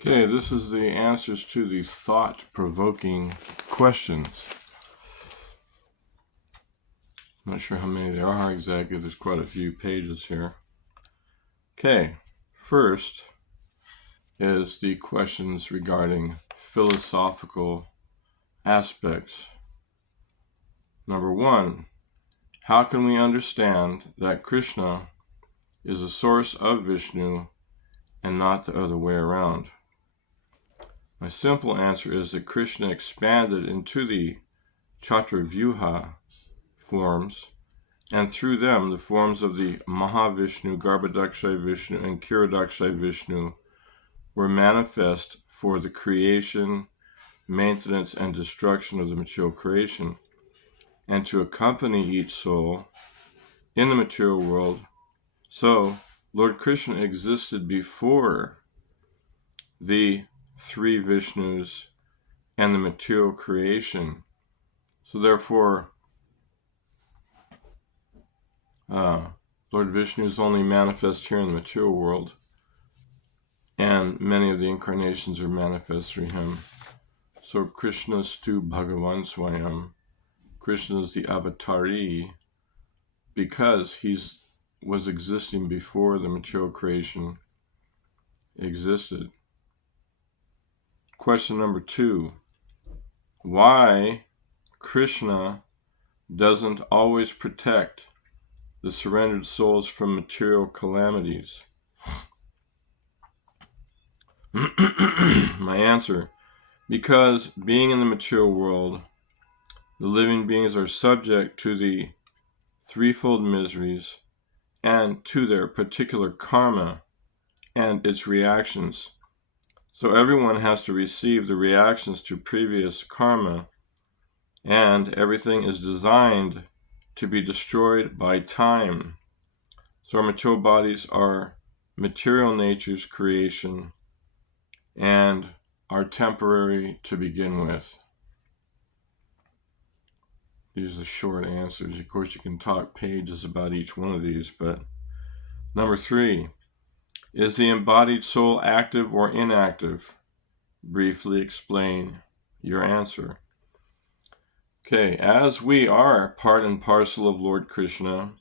Okay, this is the answers to the thought-provoking questions. I'm not sure how many there are exactly. There's quite a few pages here. Okay, first is the questions regarding philosophical aspects. Number 1, how can we understand that Krishna is a source of Vishnu and not the other way around? My simple answer is that Krishna expanded into the Chaturvyuha forms, and through them the forms of the Mahavishnu, Garbhodakshay Vishnu, and Kirodakshay Vishnu were manifest for the creation, maintenance, and destruction of the material creation, and to accompany each soul in the material world. So, Lord Krishna existed before the three Vishnus and the material creation. So therefore, Lord Vishnu is only manifest here in the material world, and many of the incarnations are manifest through him. So Krishnastu Bhagavan Swayam. Krishna is the avatari because he was existing before the material creation existed. Question number 2. Why Krishna doesn't always protect the surrendered souls from material calamities? My answer, because being in the material world, the living beings are subject to the threefold miseries and to their particular karma and its reactions. So everyone has to receive the reactions to previous karma, and everything is designed to be destroyed by time. So our material bodies are material nature's creation and are temporary to begin with. These are short answers. Of course, you can talk pages about each one of these, but number 3, is the embodied soul active or inactive? Briefly explain your answer. Okay, as we are part and parcel of Lord Krishna,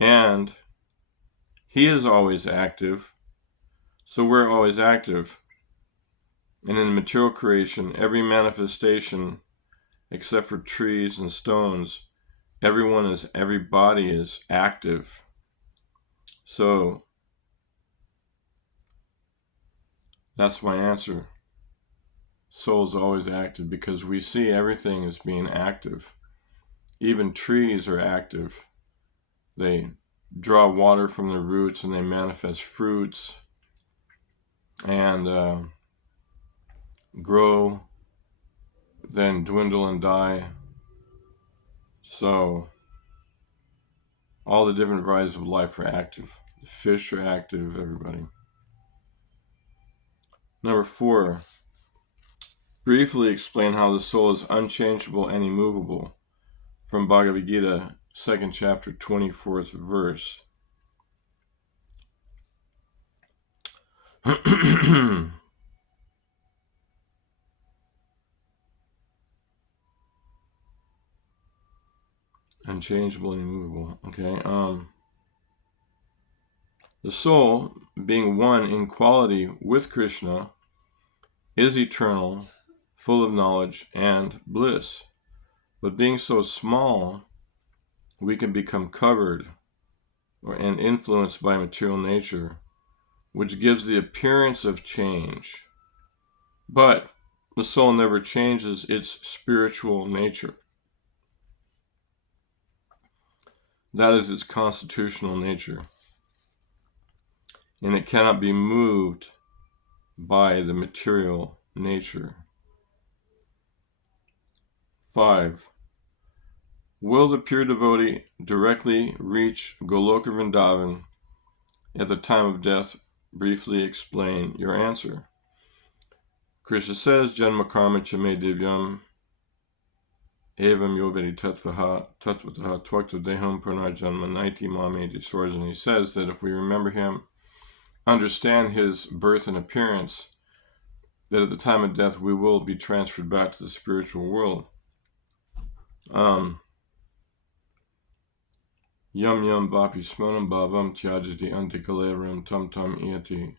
and he is always active, so we're always active. And in material creation, every manifestation, except for trees and stones, every body is active. So that's my answer. Soul is always active because we see everything as being active. Even trees are active. They draw water from their roots and they manifest fruits and grow, then dwindle and die. So all the different varieties of life are active. The fish are active, everybody. Number 4, briefly explain how the soul is unchangeable and immovable. From Bhagavad Gita, 2nd chapter, 24th verse. Unchangeable and immovable. Okay. The soul, being one in quality with Krishna, is eternal, full of knowledge and bliss. But being so small, we can become covered and influenced by material nature, which gives the appearance of change. But the soul never changes its spiritual nature. That is its constitutional nature. And it cannot be moved by the material nature. 5. Will the pure devotee directly reach Goloka Vrindavan at the time of death? Briefly explain your answer. Krishna says, Janma karma cha me divyam evam yovedi tattvaha twakta deham pranarjanma naiti mamedi sorjan. He says that if we remember him, understand his birth and appearance, that at the time of death we will be transferred back to the spiritual world. Yum yum vapi smonam bhavam tyajati antikaleram tam tam iati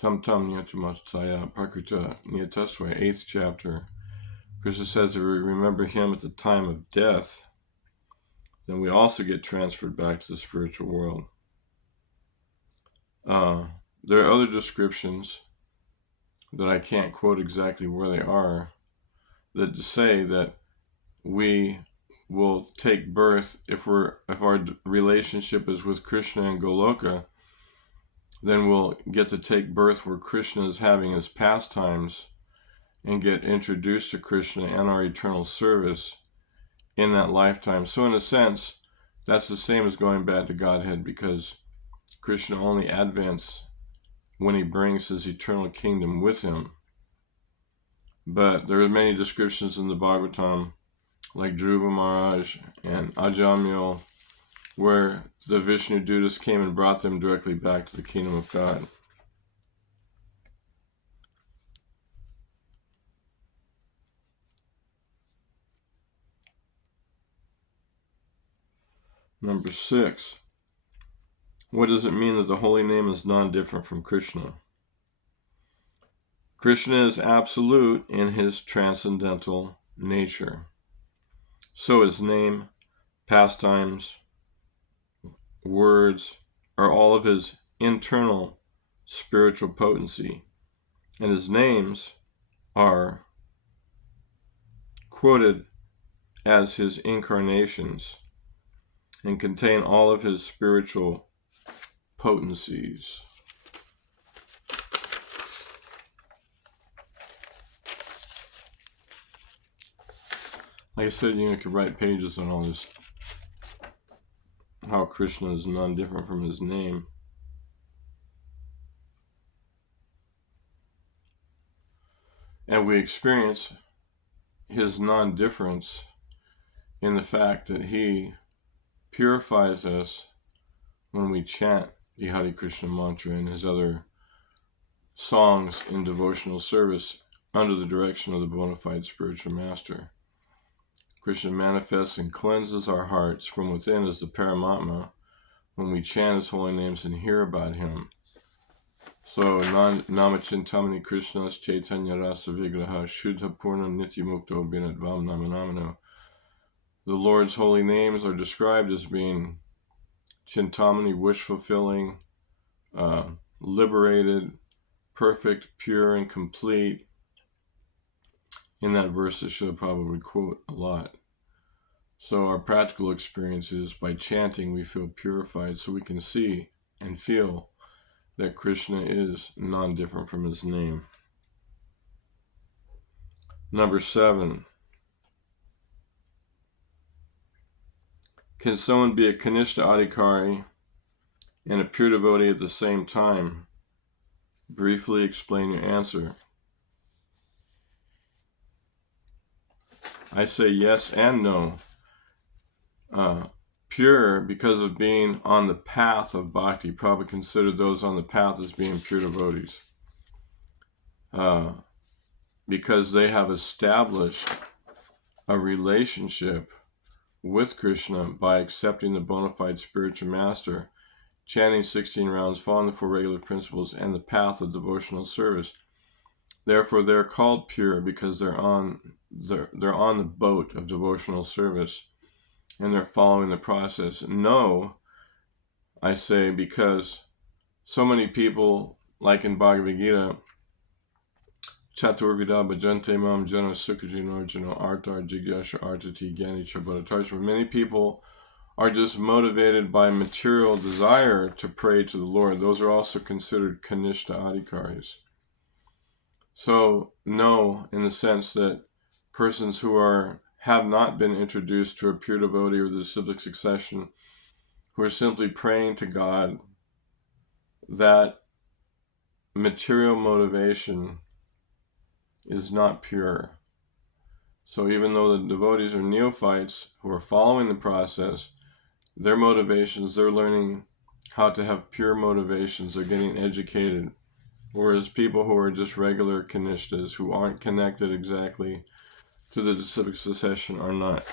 tam tam nyatumataya prakrita niyatasva, 8th chapter. Krishna says if we remember him at the time of death, then we also get transferred back to the spiritual world. There are other descriptions that I can't quote exactly where they are, that say that we will take birth if our relationship is with Krishna and Goloka, then we'll get to take birth where Krishna is having his pastimes and get introduced to Krishna and our eternal service in that lifetime. So in a sense, that's the same as going back to Godhead, because Krishna only advances when he brings his eternal kingdom with him. But there are many descriptions in the Bhagavatam, like Dhruva Maharaj and Ajamil, where the Vishnu Dutas came and brought them directly back to the kingdom of God. Number 6. What does it mean that the holy name is non-different from Krishna? Krishna is absolute in his transcendental nature. So his name, pastimes, words are all of his internal spiritual potency, and his names are quoted as his incarnations and contain all of his spiritual potencies. Like I said, you could write pages on all this, how Krishna is non-different from his name. And we experience his non-difference in the fact that he purifies us when we chant the Hare Krishna mantra and his other songs in devotional service under the direction of the bona fide spiritual master. Krishna manifests and cleanses our hearts from within as the Paramatma when we chant his holy names and hear about him. So, Namachintamani Krishna's Chaitanya Rasa Vigraha Shuddha Purna Nityamukto Binadvam Namanamano. The Lord's holy names are described as being Chintamani, wish-fulfilling, liberated, perfect, pure, and complete. In that verse, I should probably quote a lot. So our practical experience is by chanting we feel purified, so we can see and feel that Krishna is non-different from his name. Number 7. Can someone be a Kanishta Adhikari and a pure devotee at the same time? Briefly explain your answer. I say yes and no. Pure because of being on the path of bhakti. Probably consider those on the path as being pure devotees. Because they have established a relationship with Krishna by accepting the bona fide spiritual master, chanting 16 rounds, following the 4 regular principles, and the path of devotional service. Therefore, they're called pure because they're on the boat of devotional service, and they're following the process. No, I say, because so many people, like in Bhagavad Gita, Chaturvida bhajante mam jana sukajino jano artar jigyasha artati gyani chabhatarsha. Many people are just motivated by material desire to pray to the Lord. Those are also considered Kanishta Adhikaris. So, no, in the sense that persons who have not been introduced to a pure devotee or the disciplic succession, who are simply praying to God, that material motivation is not pure. So even though the devotees are neophytes who are following the process, their motivations, they're learning how to have pure motivations. They're getting educated whereas people who are just regular Kanishtas, who aren't connected exactly to the civic succession, are not.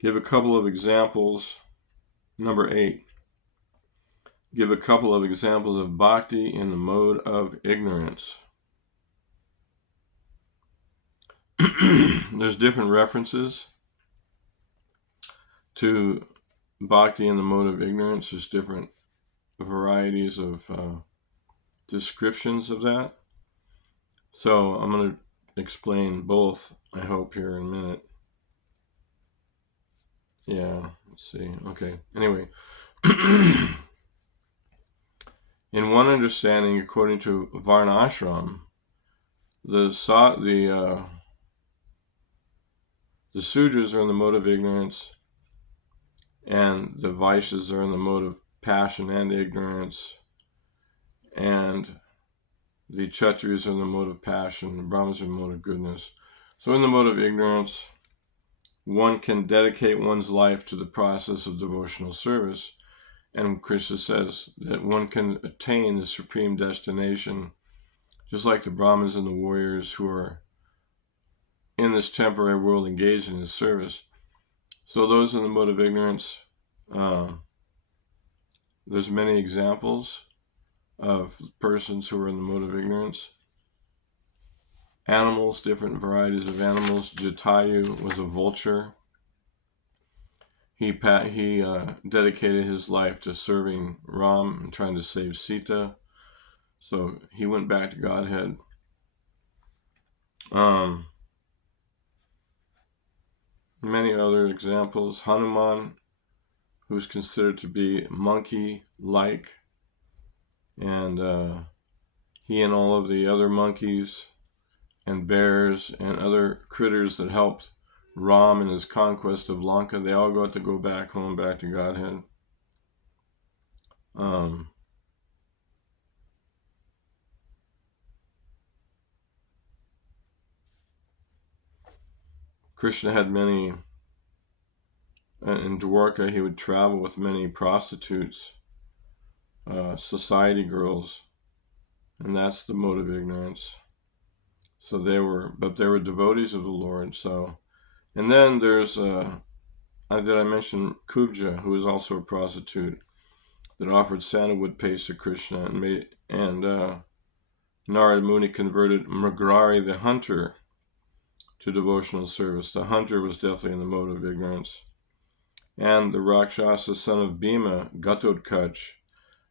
Give a couple of examples. Number 8. Give a couple of examples of bhakti in the mode of ignorance. There's different references to bhakti in the mode of ignorance. There's different varieties of descriptions of that. So I'm going to explain both, I hope, here in a minute. Yeah, let's see. Okay, anyway. In one understanding, according to Varnashram, the Sudras are in the mode of ignorance, and the Vaishyas are in the mode of passion and ignorance, and the Kshatriyas are in the mode of passion, the Brahmanas are in the mode of goodness. So in the mode of ignorance, one can dedicate one's life to the process of devotional service, and Krishna says that one can attain the supreme destination, just like the Brahmins and the warriors who are in this temporary world engaged in his service. So those in the mode of ignorance, there's many examples of persons who are in the mode of ignorance. Animals, different varieties of animals. Jatayu was a vulture. He dedicated his life to serving Ram and trying to save Sita. So he went back to Godhead. Many other examples. Hanuman, who's considered to be monkey-like, and he and all of the other monkeys and bears and other critters that helped Ram in his conquest of Lanka, they all got to go back home, back to Godhead. Krishna had many, in Dwarka he would travel with many prostitutes, society girls, and that's the mode of ignorance. So they were devotees of the Lord. So, and then there's, did I mention Kubja, who was also a prostitute, that offered sandalwood paste to Krishna, and Narada Muni converted Mrigarari the hunter to devotional service. The hunter was definitely in the mode of ignorance. And the Rakshasa son of Bhima, Gatotkacha,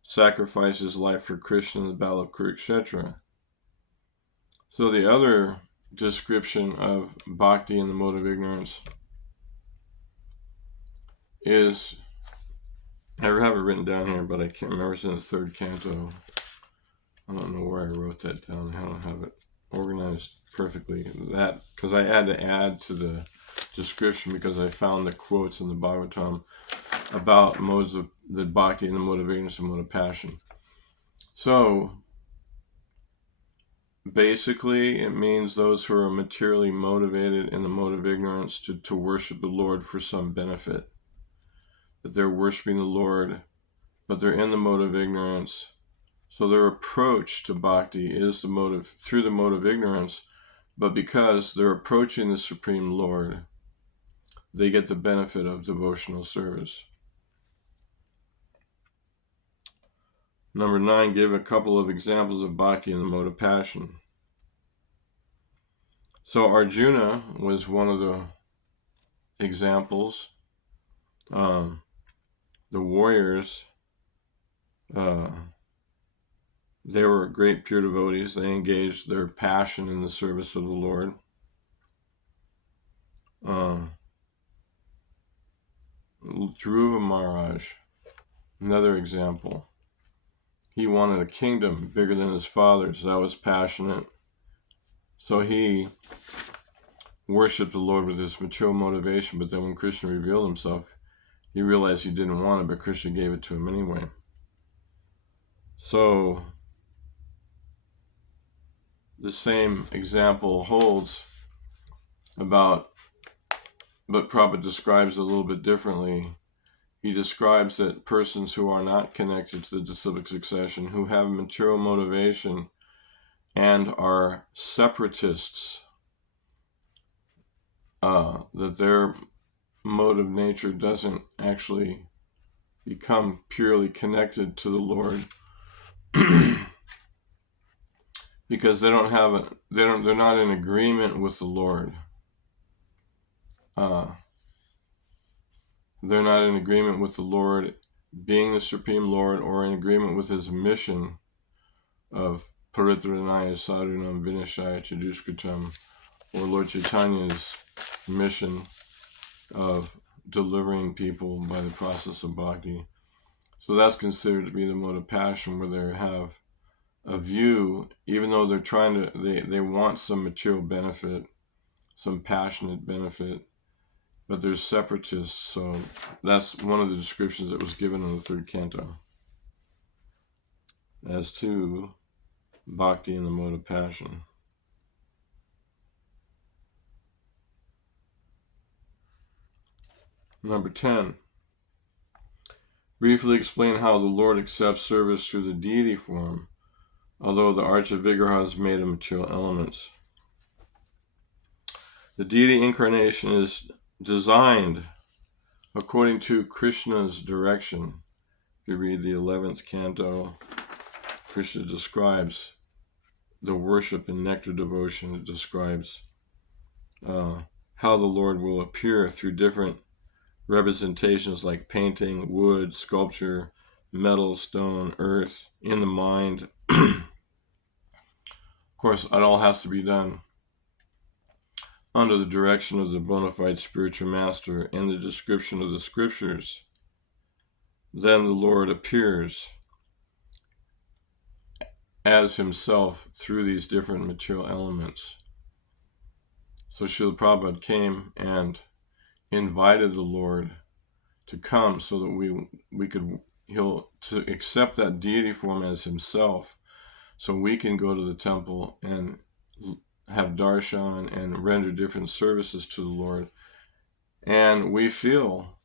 sacrificed his life for Krishna in the Battle of Kurukshetra. So the other description of bhakti in the mode of ignorance is, I have it written down here, but I can't remember. It's in the 3rd canto. I don't know where I wrote that down. I don't have it organized perfectly. That because I had to add to the description because I found the quotes in the Bhagavatam about modes of the bhakti and the mode of ignorance and mode of passion. So basically, it means those who are materially motivated in the mode of ignorance to worship the Lord for some benefit. That they're worshiping the Lord, but they're in the mode of ignorance. So their approach to bhakti is through the mode of ignorance, but because they're approaching the Supreme Lord, they get the benefit of devotional service. Number 9, give a couple of examples of bhakti in the mode of passion. So Arjuna was one of the examples. The warriors, they were great pure devotees. They engaged their passion in the service of the Lord. Dhruva Maharaj, another example. He wanted a kingdom bigger than his father's. That was passionate. So he worshipped the Lord with his material motivation, but then when Krishna revealed himself, he realized he didn't want it, but Krishna gave it to him anyway. So the same example holds about, but Prabhupada describes it a little bit differently, he describes that persons who are not connected to the disciplic succession, who have material motivation and are separatists, that their mode of nature doesn't actually become purely connected to the Lord because they're not in agreement with the Lord. They're not in agreement with the Lord being the supreme Lord, or in agreement with his mission of Paritranaya Sadhunam Vinashaya Chadushkatam, or Lord Chaitanya's mission of delivering people by the process of bhakti. So that's considered to be the mode of passion, where they have a view, even though they're trying to, they want some material benefit, some passionate benefit, but they're separatists. So that's one of the descriptions that was given in the third canto as to bhakti in the mode of passion. Number 10. Briefly explain how the Lord accepts service through the deity form, although the Archa Vigraha is made of material elements. The deity incarnation is designed according to Krishna's direction. If you read the 11th canto, Krishna describes the worship in nectar devotion. It describes how the Lord will appear through different representations like painting, wood, sculpture, metal, stone, earth, in the mind. Of course, it all has to be done under the direction of the bona fide spiritual master and the description of the scriptures. Then the Lord appears as himself through these different material elements. So Srila Prabhupada came and invited the Lord to come so that we could to accept that deity form as himself, so we can go to the temple and have darshan and render different services to the Lord, and we feel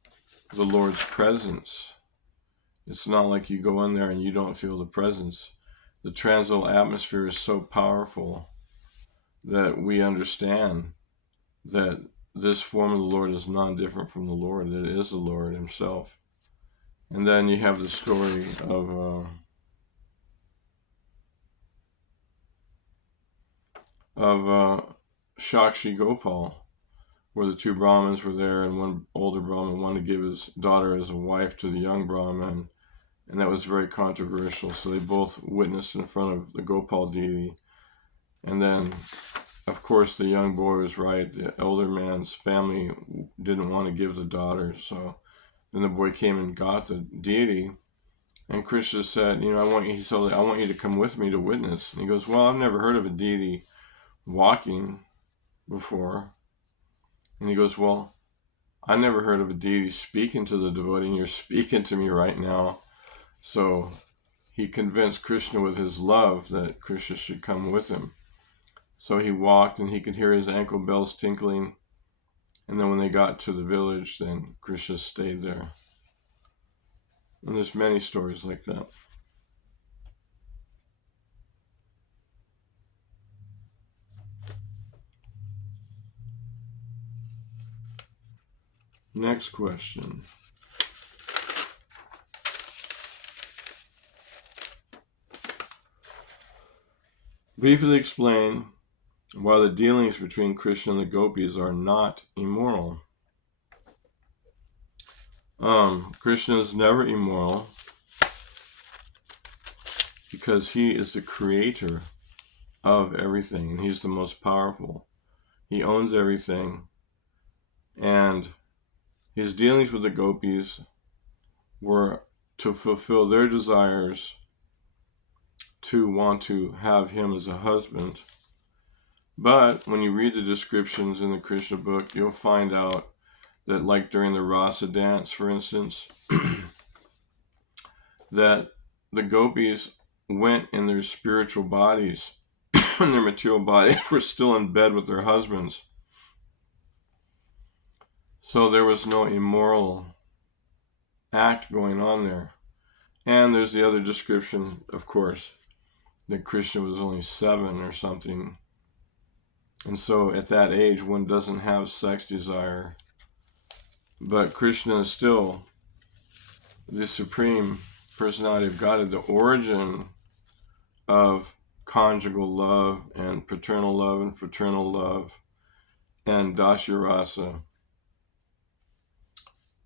the Lord's presence. It's not like you go in there and you don't feel the presence. The transcendental atmosphere is so powerful that we understand that this form of the Lord is not different from the Lord. It is the Lord himself. And then you have the story of Shakshi Gopal, where the two Brahmins were there, and one older Brahmin wanted to give his daughter as a wife to the young Brahmin, and that was very controversial. So they both witnessed in front of the Gopal deity. And then, of course, the young boy was right. The elder man's family didn't want to give the daughter. So then the boy came and got the deity. And Krishna said, I want you to come with me to witness. And he goes, well, I've never heard of a deity walking before. And he goes, well, I never heard of a deity speaking to the devotee, and you're speaking to me right now. So he convinced Krishna with his love that Krishna should come with him. So he walked, and he could hear his ankle bells tinkling. And then when they got to the village, then Krishna stayed there. And there's many stories like that. Next question. Briefly explain why the dealings between Krishna and the gopis are not immoral. Krishna is never immoral because he is the creator of everything, and he's the most powerful. He owns everything, and his dealings with the gopis were to fulfill their desires to want to have him as a husband. But when you read the descriptions in the Krishna book, you'll find out that, like during the Rasa dance, for instance, that the gopis went in their spiritual bodies and their material bodies were still in bed with their husbands. So there was no immoral act going on there. And there's the other description, of course, that Krishna was only 7 or something. And so at that age, one doesn't have sex desire. But Krishna is still the supreme personality of God, the origin of conjugal love and paternal love and fraternal love and Dasya-rasa.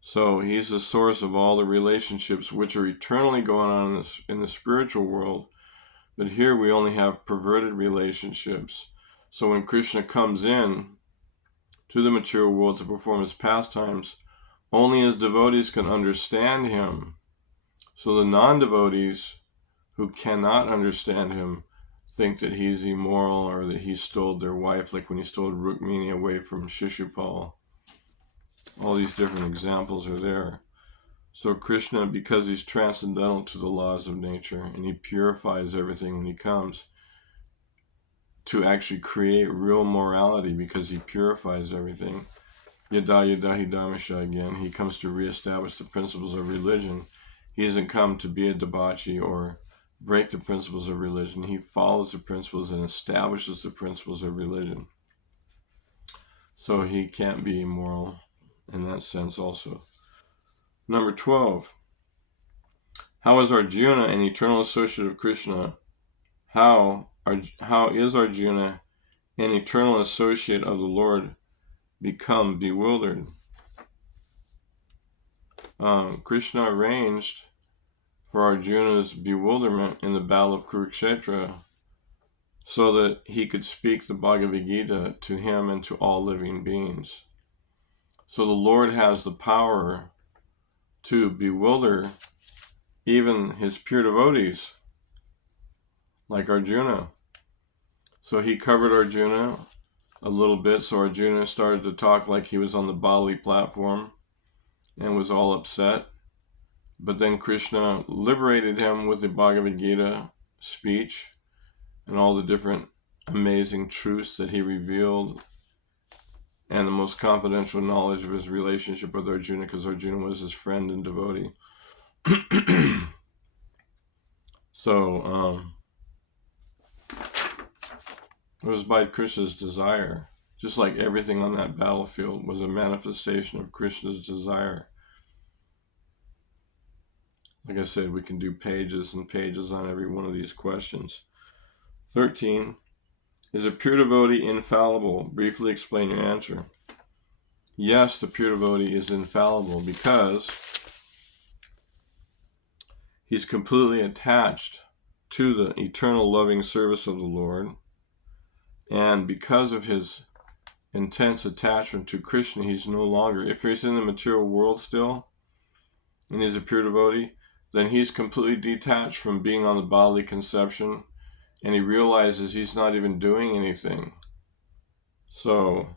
So he's the source of all the relationships which are eternally going on in the spiritual world. But here we only have perverted relationships. So when Krishna comes in to the material world to perform his pastimes, only his devotees can understand him. So the non-devotees who cannot understand him think that he's immoral or that he stole their wife, like when he stole Rukmini away from Shishupal. All these different examples are there. So Krishna, because he's transcendental to the laws of nature and he purifies everything when he comes to actually create real morality, because he purifies everything. Yada yada hi dharmasha, again, he comes to reestablish the principles of religion. He hasn't come to be a debauchee or break the principles of religion. He follows the principles and establishes the principles of religion. So he can't be immoral in that sense also. Number 12. How is Arjuna an eternal associate of Krishna? How is Arjuna an eternal associate of the Lord become bewildered? Krishna arranged for Arjuna's bewilderment in the battle of Kurukshetra so that he could speak the Bhagavad Gita to him and to all living beings. So the Lord has the power to bewilder even his pure devotees, like Arjuna. So he covered Arjuna a little bit, so Arjuna started to talk like he was on the bodily platform and was all upset. But then Krishna liberated him with the Bhagavad Gita speech and all the different amazing truths that he revealed and the most confidential knowledge of his relationship with Arjuna, because Arjuna was his friend and devotee. So it was by Krishna's desire, just like everything on that battlefield was a manifestation of Krishna's desire. Like I said, we can do pages and pages on every one of these questions. 13. Is a pure devotee infallible? Briefly explain your answer. Yes, the pure devotee is infallible because he's completely attached to the eternal loving service of the Lord. And because of his intense attachment to Krishna, he's no longer, if he's in the material world still, and he's a pure devotee, then he's completely detached from being on the bodily conception, and he realizes he's not even doing anything. So,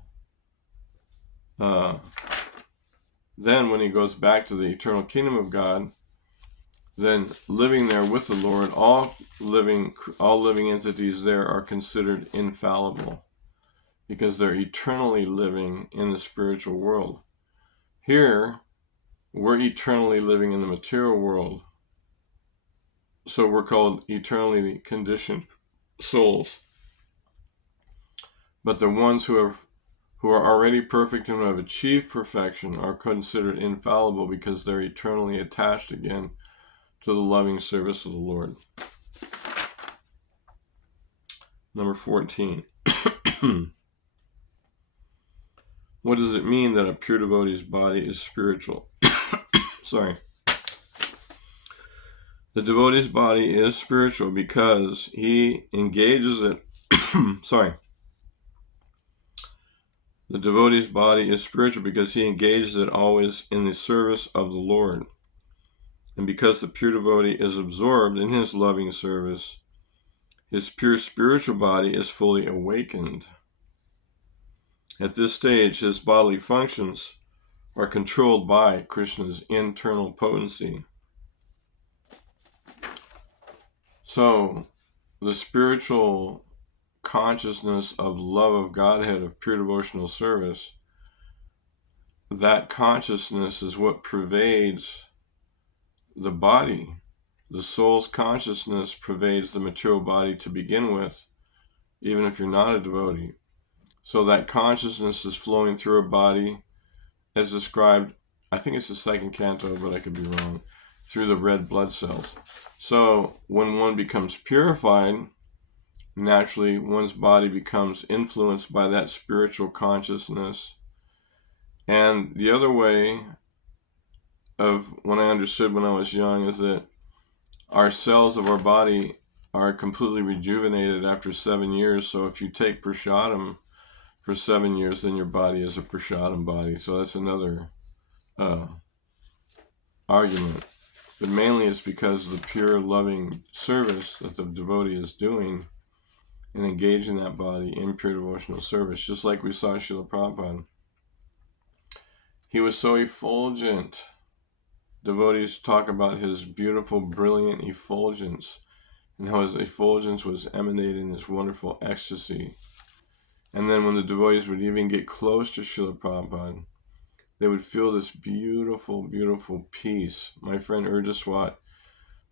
then when he goes back to the eternal kingdom of God, then living there with the Lord, all living entities there are considered infallible because they're eternally living in the spiritual world. Here, we're eternally living in the material world. So we're called eternally conditioned souls. But the ones who are already perfect and who have achieved perfection are considered infallible because they're eternally attached again to the loving service of the Lord. Number 14. What does it mean that a pure devotee's body is spiritual? Sorry. The devotee's body is spiritual because he engages it. Sorry. The devotee's body is spiritual because he engages it always in the service of the Lord. And because the pure devotee is absorbed in his loving service, his pure spiritual body is fully awakened. At this stage, his bodily functions are controlled by Krishna's internal potency. So, the spiritual consciousness of love of Godhead, of pure devotional service, that consciousness is what pervades the body. The soul's consciousness pervades the material body to begin with, even if you're not a devotee. So that consciousness is flowing through a body, as described, I think it's the second canto, but I could be wrong, through the red blood cells. So when one becomes purified, naturally one's body becomes influenced by that spiritual consciousness. And the other way of when I understood when I was young is that our cells of our body are completely rejuvenated after 7 years. So if you take prasadam for 7 years, then your body is a prasadam body. So that's another argument. But mainly it's because of the pure loving service that the devotee is doing and engaging that body in pure devotional service. Just like we saw Srila Prabhupada. He was so effulgent. Devotees talk about his beautiful, brilliant effulgence, and how his effulgence was emanating this wonderful ecstasy. And then when the devotees would even get close to Srila Prabhupada, they would feel this beautiful, beautiful peace. My friend Urdhaswat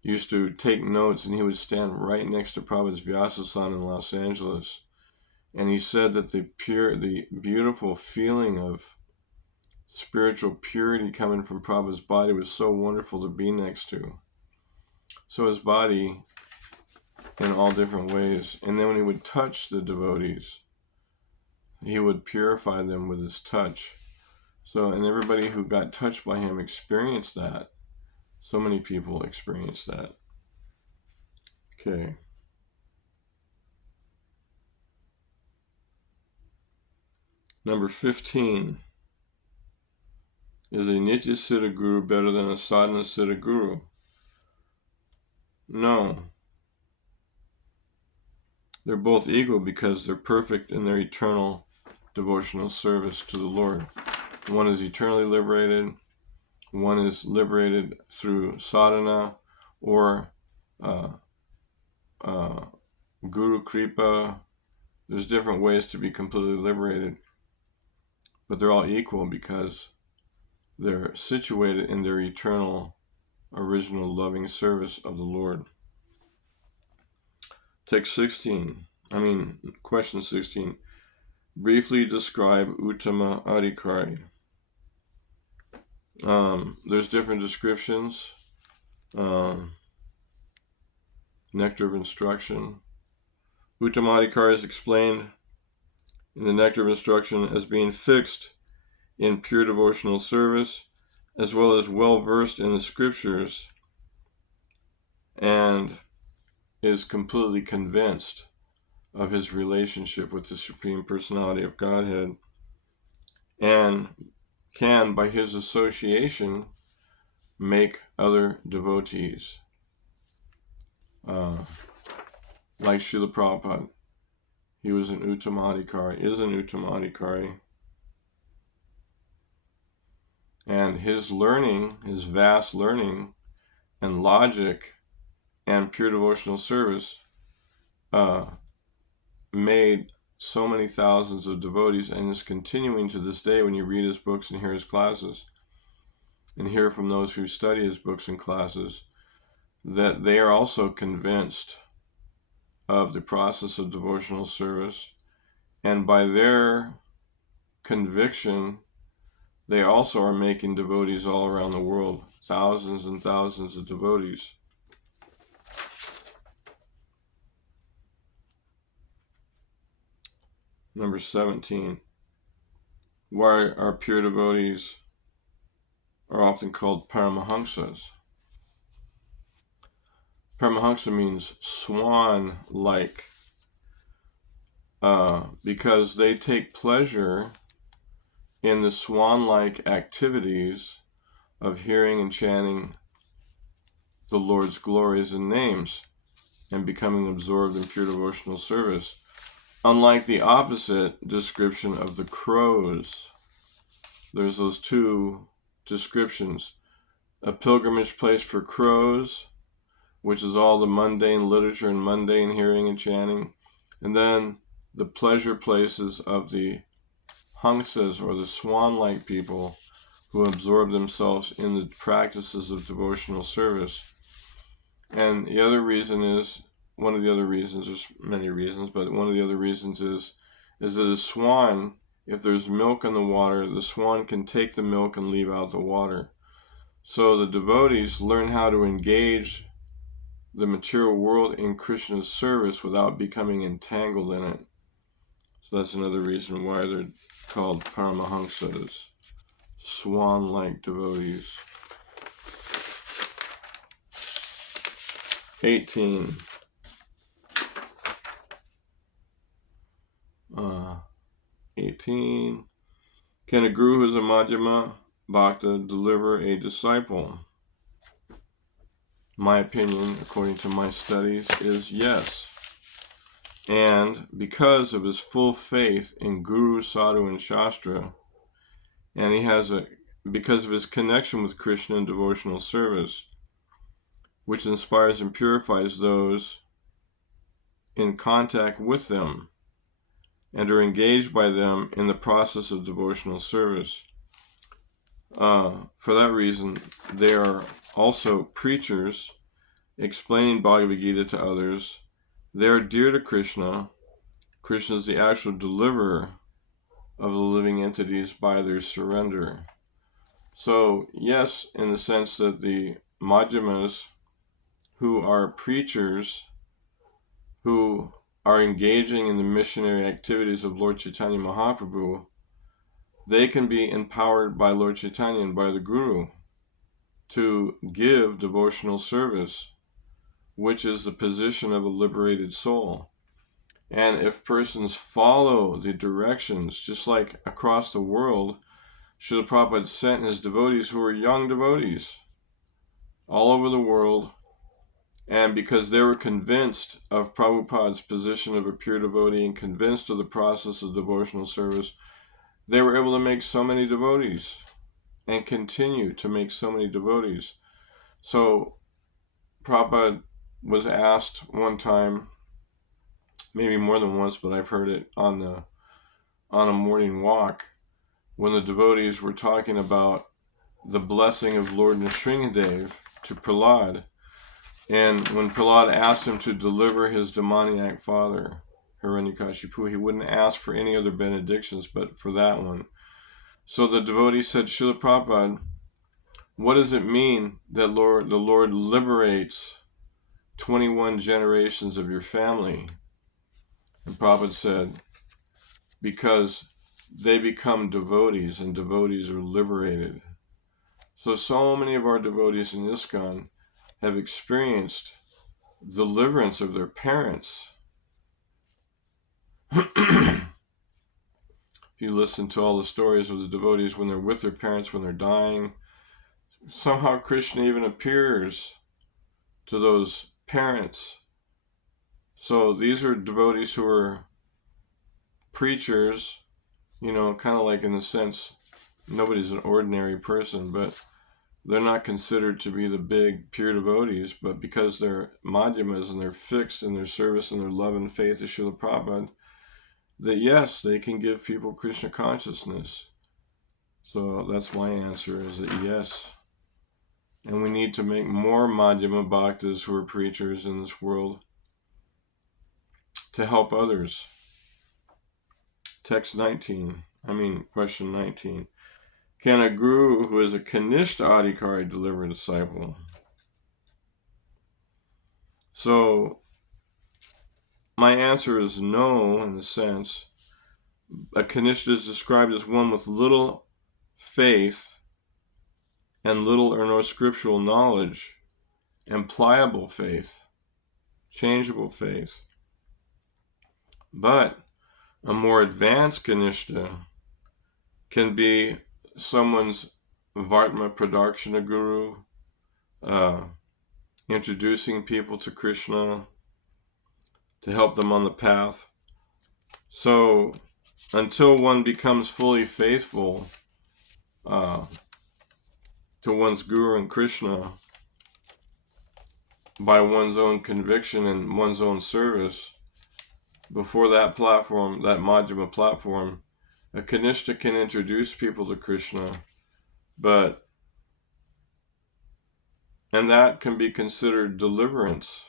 used to take notes, and he would stand right next to Prabhupada's Vyasasan in Los Angeles. And he said that the beautiful feeling of spiritual purity coming from Prabhupada's body was so wonderful to be next to. So his body in all different ways. And then when he would touch the devotees, he would purify them with his touch. So, and everybody who got touched by him experienced that. So many people experienced that. Okay. Number 15. Is a Nitya Siddha Guru better than a Sadhana Siddha Guru? No. They're both equal because they're perfect in their eternal devotional service to the Lord. One is eternally liberated. One is liberated through sadhana or Guru Kripa. There's different ways to be completely liberated. But they're all equal because they're situated in their eternal, original loving service of the Lord. Question 16. Briefly describe Uttama Adhikari. There's different descriptions. Nectar of Instruction. Uttama Adhikari is explained in the Nectar of Instruction as being fixed in pure devotional service, as well as well-versed in the scriptures, and is completely convinced of his relationship with the Supreme Personality of Godhead, and can, by his association, make other devotees. Like Srila Prabhupada, he was an Uttama Adhikari, is an Uttama Adhikari. And his learning, his vast learning and logic and pure devotional service made so many thousands of devotees, and is continuing to this day when you read his books and hear his classes and hear from those who study his books and classes, that they are also convinced of the process of devotional service, and by their conviction they also are making devotees all around the world, thousands and thousands of devotees. Number 17. Why our pure devotees are often called Paramahamsas. Paramahamsa means swan-like, because they take pleasure in the swan-like activities of hearing and chanting the Lord's glories and names and becoming absorbed in pure devotional service. Unlike the opposite description of the crows, there's those two descriptions. A pilgrimage place for crows, which is all the mundane literature and mundane hearing and chanting, and then the pleasure places of the Hangsas, or the swan-like people, who absorb themselves in the practices of devotional service. And the other reason is, one of the other reasons, there's many reasons, but one of the other reasons is that a swan, if there's milk in the water, the swan can take the milk and leave out the water. So the devotees learn how to engage the material world in Krishna's service without becoming entangled in it. So that's another reason why they're called Paramahamsas, swan-like devotees. 18. Can a guru who is a Madhyama Bhakta deliver a disciple? My opinion, according to my studies, is yes. And because of his full faith in Guru, Sadhu, and Shastra, and because of his connection with Krishna in devotional service, which inspires and purifies those in contact with them and are engaged by them in the process of devotional service. For that reason, they are also preachers, explaining Bhagavad Gita to others. They are dear to Krishna. Krishna is the actual deliverer of the living entities by their surrender. So, yes, in the sense that the Madhyamas, who are preachers, who are engaging in the missionary activities of Lord Chaitanya Mahaprabhu, they can be empowered by Lord Chaitanya and by the Guru to give devotional service, which is the position of a liberated soul. And if persons follow the directions, just like across the world, Srila Prabhupada sent his devotees who were young devotees all over the world, and because they were convinced of Prabhupada's position of a pure devotee and convinced of the process of devotional service, they were able to make so many devotees and continue to make so many devotees. So Prabhupada was asked one time, maybe more than once, but I've heard it on a morning walk, when the devotees were talking about the blessing of Lord Nrsimhadev to Prahlad. And when Prahlad asked him to deliver his demoniac father, Hiranyakashipu, he wouldn't ask for any other benedictions but for that one. So the devotee said, Srila Prabhupada, what does it mean that the Lord liberates 21 generations of your family? And Prabhupada said, because they become devotees, and devotees are liberated. So many of our devotees in ISKCON have experienced deliverance of their parents. If you listen to all the stories of the devotees when they're with their parents, when they're dying, somehow Krishna even appears to those parents. So these are devotees who are preachers, kind of like in the sense, nobody's an ordinary person, but they're not considered to be the big pure devotees, but because they're Madhyamas and they're fixed in their service and their love and faith to Srila Prabhupada, that yes, they can give people Krishna consciousness. So that's my answer, is that yes. And we need to make more Madhyama Bhaktas who are preachers in this world to help others. Question 19. Can a guru who is a Kanishta Adhikari deliver a disciple? So, my answer is no, in the sense, a Kanishta is described as one with little faith and little or no scriptural knowledge, and pliable faith, changeable faith. But a more advanced Kanishta can be someone's Vartma Pradakshina Guru, introducing people to Krishna to help them on the path. So until one becomes fully faithful to one's Guru and Krishna by one's own conviction and one's own service, before that platform, that Madhyama platform, a Kanishta can introduce people to Krishna, And that can be considered deliverance.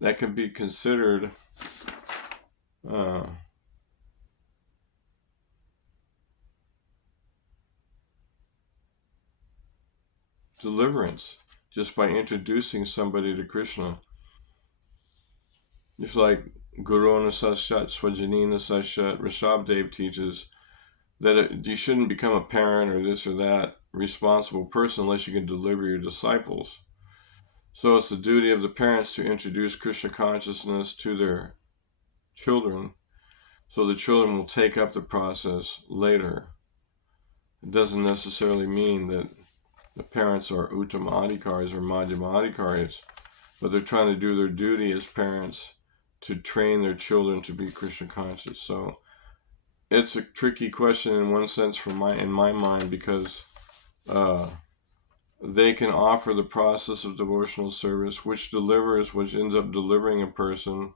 That can be considered uh, deliverance just by introducing somebody to Krishna. It's like Guruna Sashat, Swajanina Sashat, Rishabdev teaches that you shouldn't become a parent or this or that responsible person unless you can deliver your disciples. So it's the duty of the parents to introduce Krishna consciousness to their children, so the children will take up the process later. It doesn't necessarily mean that the parents are Uttama Adhikaris or Madhyama Adhikaris, but they're trying to do their duty as parents to train their children to be Krishna conscious. So it's a tricky question in one sense in my mind, because they can offer the process of devotional service, which ends up delivering a person.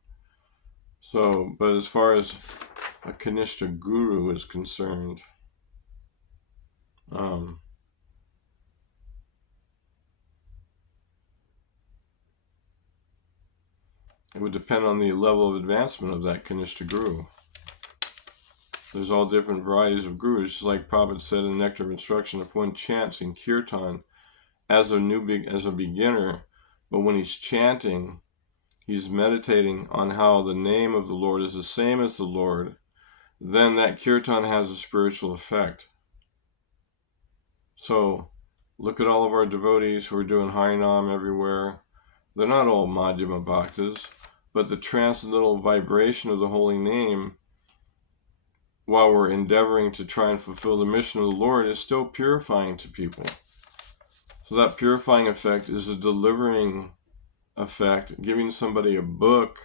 So, but as far as a Kanishta guru is concerned, it would depend on the level of advancement of that Kanishta guru. There's all different varieties of gurus. Just like Prabhupada said in Nectar of Instruction, if one chants in kirtan as a beginner, but when he's chanting, he's meditating on how the name of the Lord is the same as the Lord, then that kirtan has a spiritual effect. So look at all of our devotees who are doing Harinam everywhere. They're not all Madhyama Bhaktas, but the transcendental vibration of the holy name, while we're endeavoring to try and fulfill the mission of the Lord, is still purifying to people. So that purifying effect is a delivering effect, giving somebody a book.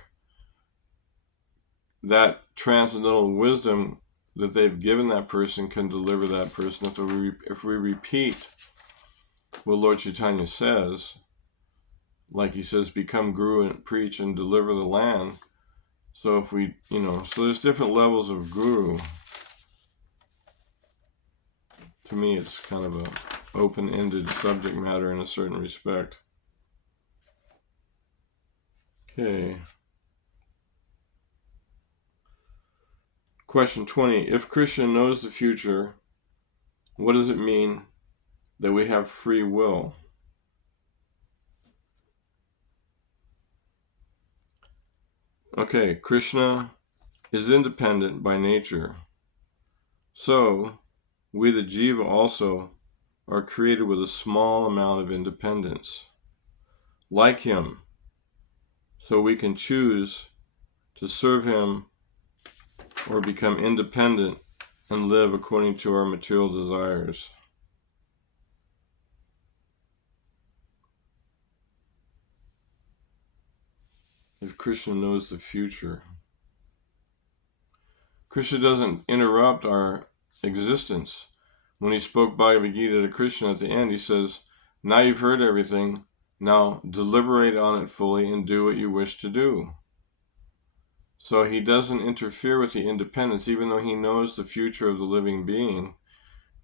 That transcendental wisdom that they've given that person can deliver that person. If we repeat what Lord Chaitanya says, like he says, become guru and preach and deliver the land. So if we, so there's different levels of guru. To me, it's kind of a open-ended subject matter in a certain respect. Okay. Question 20. If Krishna knows the future, what does it mean that we have free will? Okay, Krishna is independent by nature. So, we the jiva also are created with a small amount of independence, like him, so we can choose to serve him or become independent and live according to our material desires. If Krishna knows the future, Krishna doesn't interrupt our existence. When he spoke Bhagavad Gita to Krishna at the end, he says, now you've heard everything, now deliberate on it fully and do what you wish to do. So he doesn't interfere with the independence, even though he knows the future of the living being.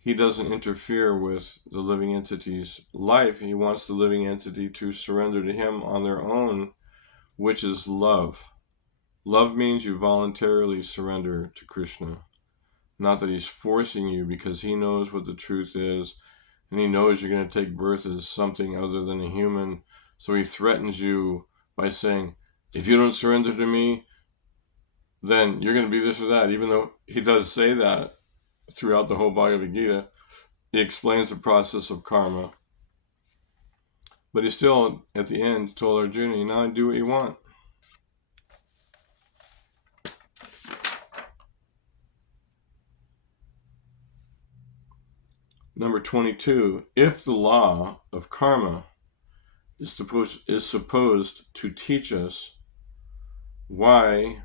He doesn't interfere with the living entity's life. He wants the living entity to surrender to him on their own, which is love. Love means you voluntarily surrender to Krishna. Not that he's forcing you, because he knows what the truth is, and he knows you're going to take birth as something other than a human. So he threatens you by saying, if you don't surrender to me, then you're going to be this or that. Even though he does say that throughout the whole Bhagavad Gita, he explains the process of karma. But he still, at the end, told Arjuna, now do what you want. Number 22, if the law of karma is supposed to teach us why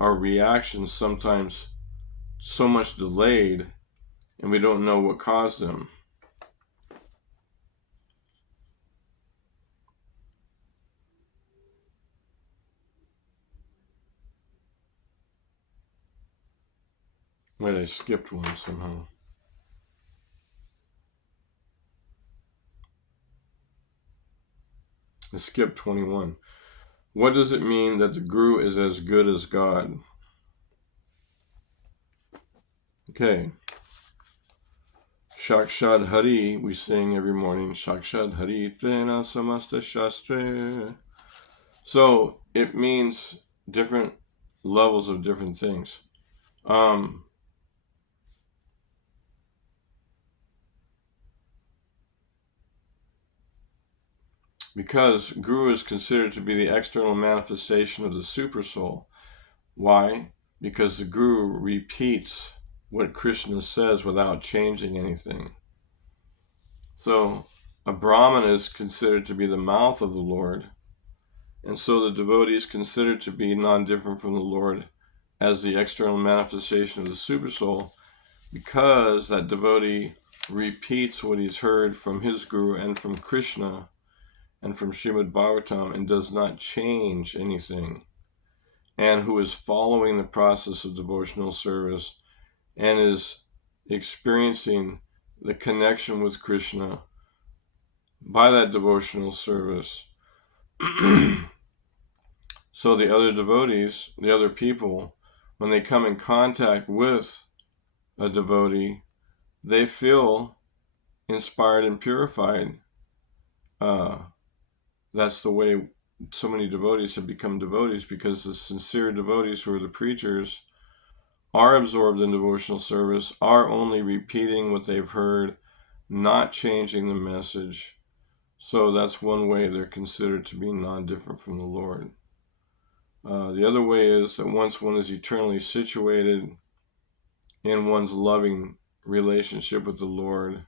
our reactions sometimes so much delayed and we don't know what caused them. Wait, I skipped one somehow. Let's skip 21. What does it mean that the Guru is as good as God? Okay. Shakshad Hari, we sing every morning. Shakshad Hari Trena Samasta Shastre. So it means different levels of different things. Because Guru is considered to be the external manifestation of the Supersoul. Why? Because the Guru repeats what Krishna says without changing anything. So a Brahman is considered to be the mouth of the Lord, and so the devotee is considered to be non-different from the Lord as the external manifestation of the Supersoul, because that devotee repeats what he's heard from his Guru and from Krishna and from Srimad Bhagavatam and does not change anything, and who is following the process of devotional service and is experiencing the connection with Krishna by that devotional service. So the other devotees, the other people, when they come in contact with a devotee, they feel inspired and purified. That's the way so many devotees have become devotees, because the sincere devotees who are the preachers are absorbed in devotional service, are only repeating what they've heard, not changing the message. So that's one way they're considered to be non-different from the Lord. The other way is that once one is eternally situated in one's loving relationship with the Lord,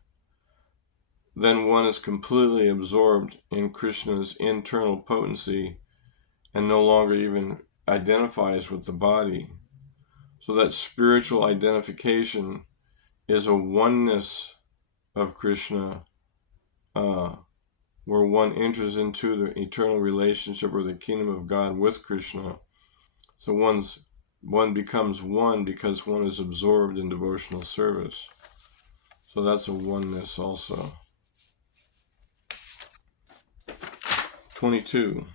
then one is completely absorbed in Krishna's internal potency and no longer even identifies with the body. So that spiritual identification is a oneness of Krishna, where one enters into the eternal relationship or the kingdom of God with Krishna. So one becomes one because one is absorbed in devotional service. So that's a oneness also. 22.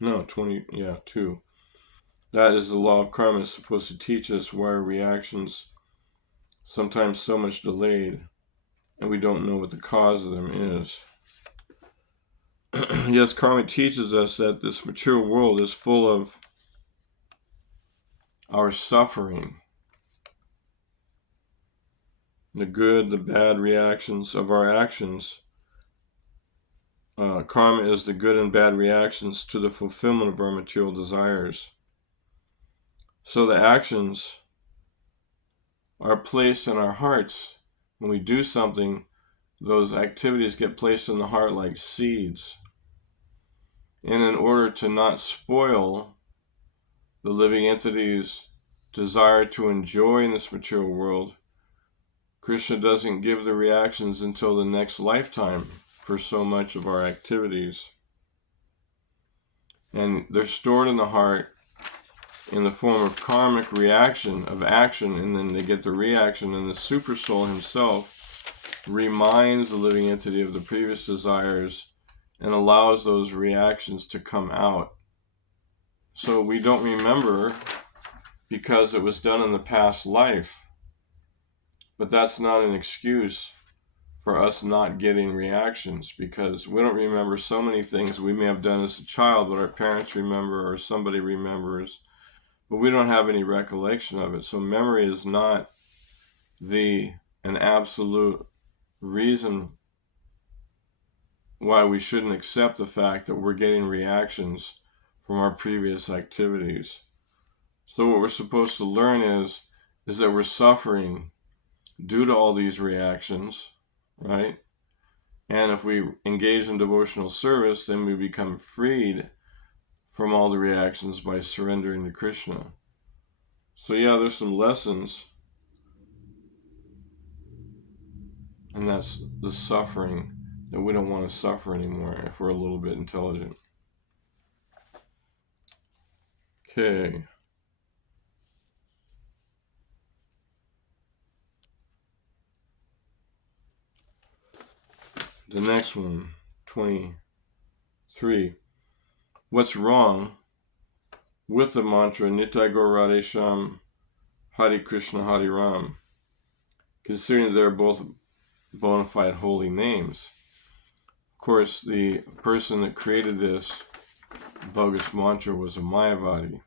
No, 20, yeah, 2. That is the law of karma is supposed to teach us why our reactions sometimes so much delayed and we don't know what the cause of them is. Yes, karma teaches us that this material world is full of our suffering, the good, the bad reactions of our actions. Karma is the good and bad reactions to the fulfillment of our material desires. So the actions are placed in our hearts. When we do something, those activities get placed in the heart like seeds. And in order to not spoil the living entity's desire to enjoy in this material world, Krishna doesn't give the reactions until the next lifetime for so much of our activities. And they're stored in the heart in the form of karmic reaction, of action, and then they get the reaction, and the super soul himself reminds the living entity of the previous desires and allows those reactions to come out. So we don't remember because it was done in the past life. But that's not an excuse for us not getting reactions, because we don't remember so many things we may have done as a child, but our parents remember or somebody remembers, but we don't have any recollection of it. So memory is not an absolute reason why we shouldn't accept the fact that we're getting reactions from our previous activities. So what we're supposed to learn is that we're suffering due to all these reactions, right? And if we engage in devotional service, then we become freed from all the reactions by surrendering to Krishna. So yeah, there's some lessons, and that's the suffering, that we don't want to suffer anymore if we're a little bit intelligent. Okay. The next one, 23. What's wrong with the mantra Nitai Gaur Radhe Shyam Hare Krishna Hare Ram, considering they're both bona fide holy names? Of course, the person that created this bogus mantra was a Mayavadi.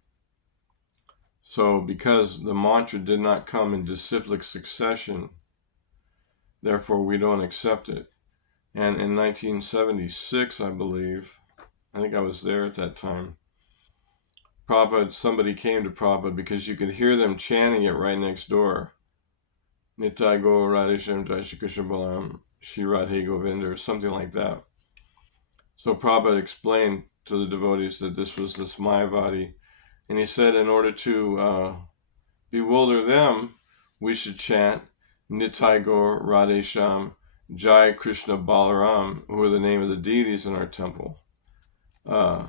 So because the mantra did not come in disciplic succession, therefore we don't accept it. And in 1976, I believe, I think I was there at that time, Prabhupada, somebody came to Prabhupada because you could hear them chanting it right next door. Nitai Gaur Radhe Shyam Jai Shri Krishna Balaram Shri Radhe Govinda, or something like that. So Prabhupada explained to the devotees that this was this Mayavadi, and he said in order to bewilder them, we should chant Nitai Gaur Radhe Shyam Jai Krishna Balaram, who are the name of the deities in our temple. But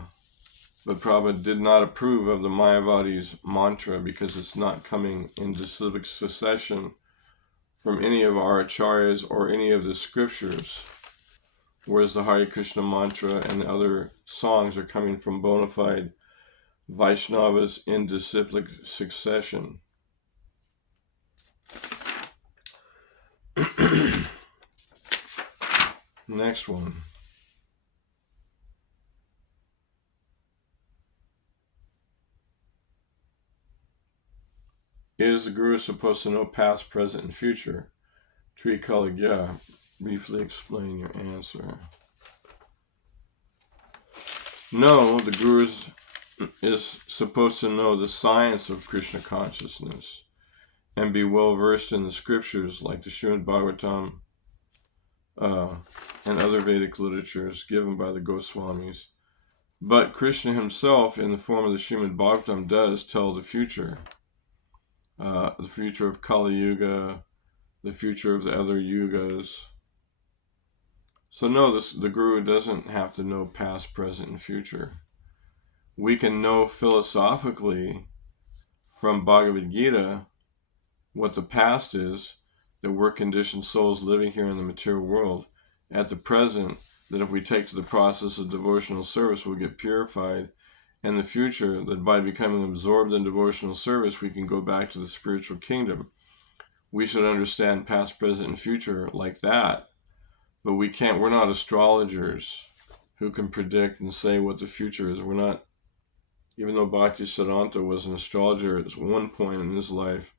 Prabhupada did not approve of the Mayavadi's mantra because it's not coming in disciplic succession from any of our acharyas or any of the scriptures, whereas the Hare Krishna mantra and other songs are coming from bona fide Vaishnavas in disciplic succession. Next one. Is the Guru supposed to know past, present, and future? Trikaligya, briefly explain your answer. No, the Guru is supposed to know the science of Krishna consciousness and be well versed in the scriptures like the Srimad Bhagavatam and other Vedic literatures given by the Goswamis. But Krishna himself, in the form of the Srimad Bhagavatam, does tell the future of Kali Yuga, the future of the other yugas. So no, the Guru doesn't have to know past, present, and future. We can know philosophically from Bhagavad Gita what the past is, that we're conditioned souls living here in the material world. At the present, that if we take to the process of devotional service, we'll get purified. And the future, that by becoming absorbed in devotional service, we can go back to the spiritual kingdom. We should understand past, present, and future like that. But we're not astrologers who can predict and say what the future is. We're not, even though Bhaktisiddhanta was an astrologer at one point in his life,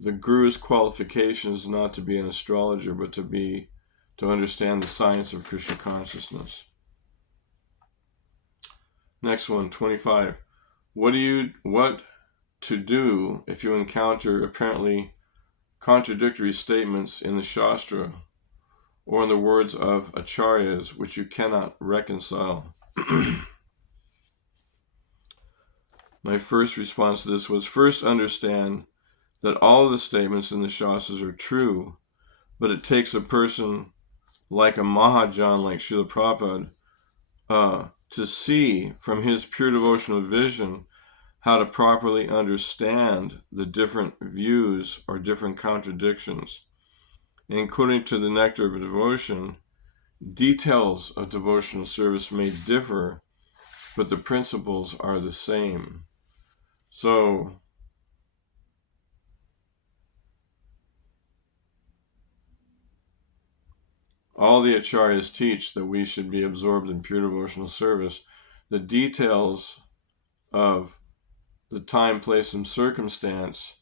the Guru's qualification is not to be an astrologer, but to understand the science of Krishna consciousness. Next one, 25. What to do if you encounter apparently contradictory statements in the Shastra or in the words of acharyas which you cannot reconcile? My first response to this was, first understand that all of the statements in the Shastras are true, but it takes a person like a Mahajan, like Srila Prabhupada, to see from his pure devotional vision how to properly understand the different views or different contradictions. And according to the Nectar of Devotion, details of devotional service may differ, but the principles are the same. So, all the acharyas teach that we should be absorbed in pure devotional service. The details of the time, place, and circumstance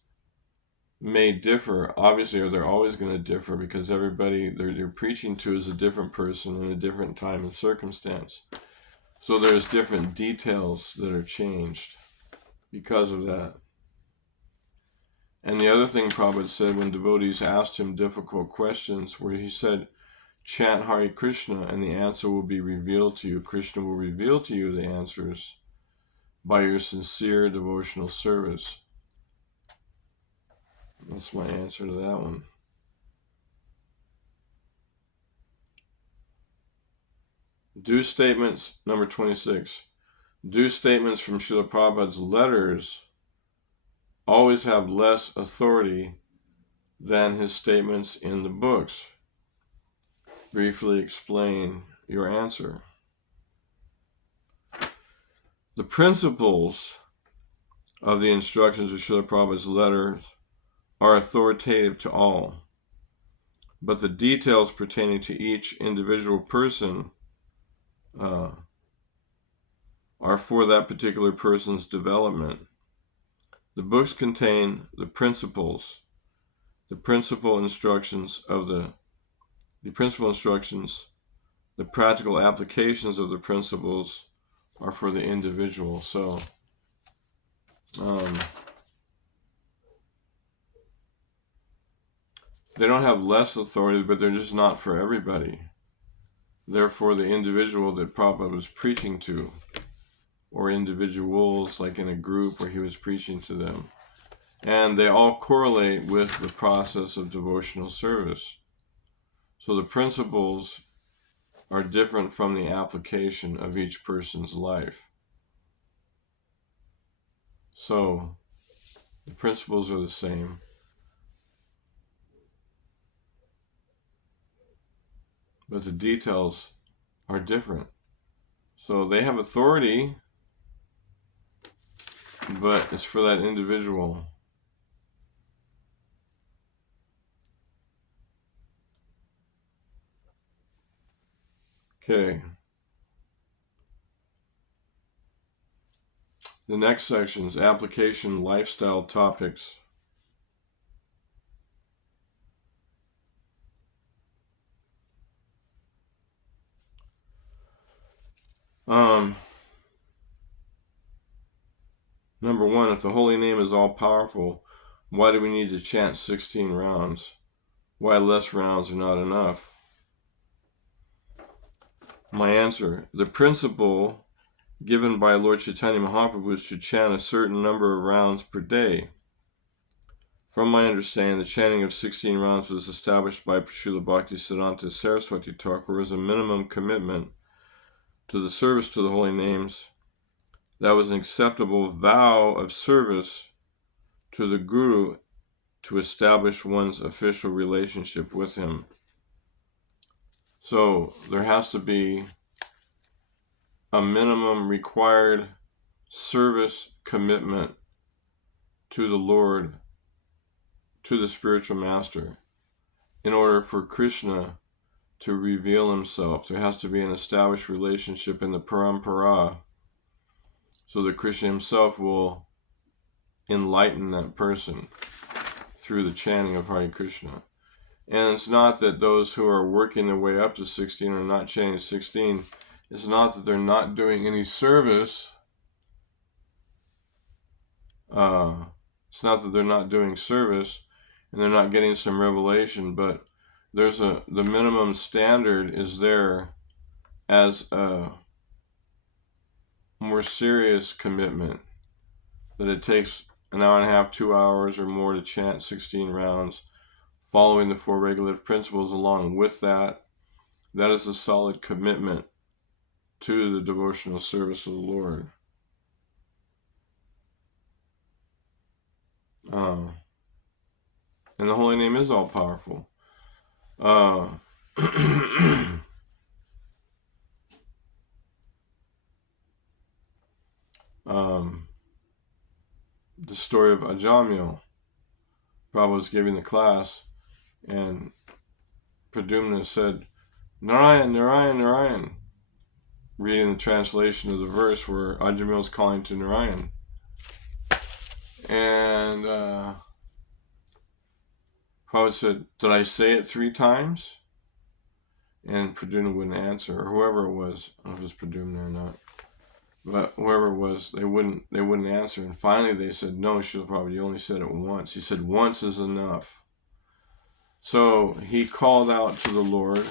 may differ, obviously, or they're always going to differ because everybody they're preaching to is a different person in a different time and circumstance. So there's different details that are changed because of that. And the other thing Prabhupada said when devotees asked him difficult questions, where he said, chant Hare Krishna and the answer will be revealed to you. Krishna will reveal to you the answers by your sincere devotional service. That's my answer to that one. Do statements, number 26. Do statements from Srila Prabhupada's letters always have less authority than his statements in the books? Briefly explain your answer. The principles of the instructions of Srila Prabhupada's letters are authoritative to all, but the details pertaining to each individual person are for that particular person's development. The books contain the principles, the principal instructions, the practical applications of the principles are for the individual. So, they don't have less authority, but they're just not for everybody. They're for the individual that Prabhupada was preaching to, or individuals, like in a group where he was preaching to them. And they all correlate with the process of devotional service. So the principles are different from the application of each person's life. So the principles are the same, but the details are different. So they have authority, but it's for that individual. Okay. The next section is application lifestyle topics. Number one, if the holy name is all powerful, why do we need to chant 16 rounds? Why less rounds are not enough? My answer, the principle given by Lord Chaitanya Mahaprabhu is to chant a certain number of rounds per day. From my understanding, the chanting of 16 rounds was established by Srila Bhaktisiddhanta Saraswati Thakur as a minimum commitment to the service to the holy names. That was an acceptable vow of service to the Guru to establish one's official relationship with him. So there has to be a minimum required service commitment to the Lord, to the spiritual master, in order for Krishna to reveal himself. There has to be an established relationship in the parampara, so that Krishna himself will enlighten that person through the chanting of Hare Krishna. And it's not that those who are working their way up to 16 are not chanting 16. It's not that they're not doing any service. It's not that they're not doing service and they're not getting some revelation, but the minimum standard is there as a more serious commitment, that it takes an hour and a half, 2 hours or more to chant 16 rounds, following the 4 regulative principles along with that. That is a solid commitment to the devotional service of the Lord. And the holy name is all powerful. The story of Ajamil. Prabhupada was giving the class, and Pradyumna said, Narayan, Narayan, Narayan, reading the translation of the verse where Ajamil is calling to Narayan. And Prabhupada said, did I say it 3 times? And Pradyumna wouldn't answer, or whoever it was. I don't know if it was Pradyumna or not. But whoever it was, they wouldn't answer. And finally they said, no, Srila Prabhupada, you only said it once. He said, once is enough. So he called out to the Lord,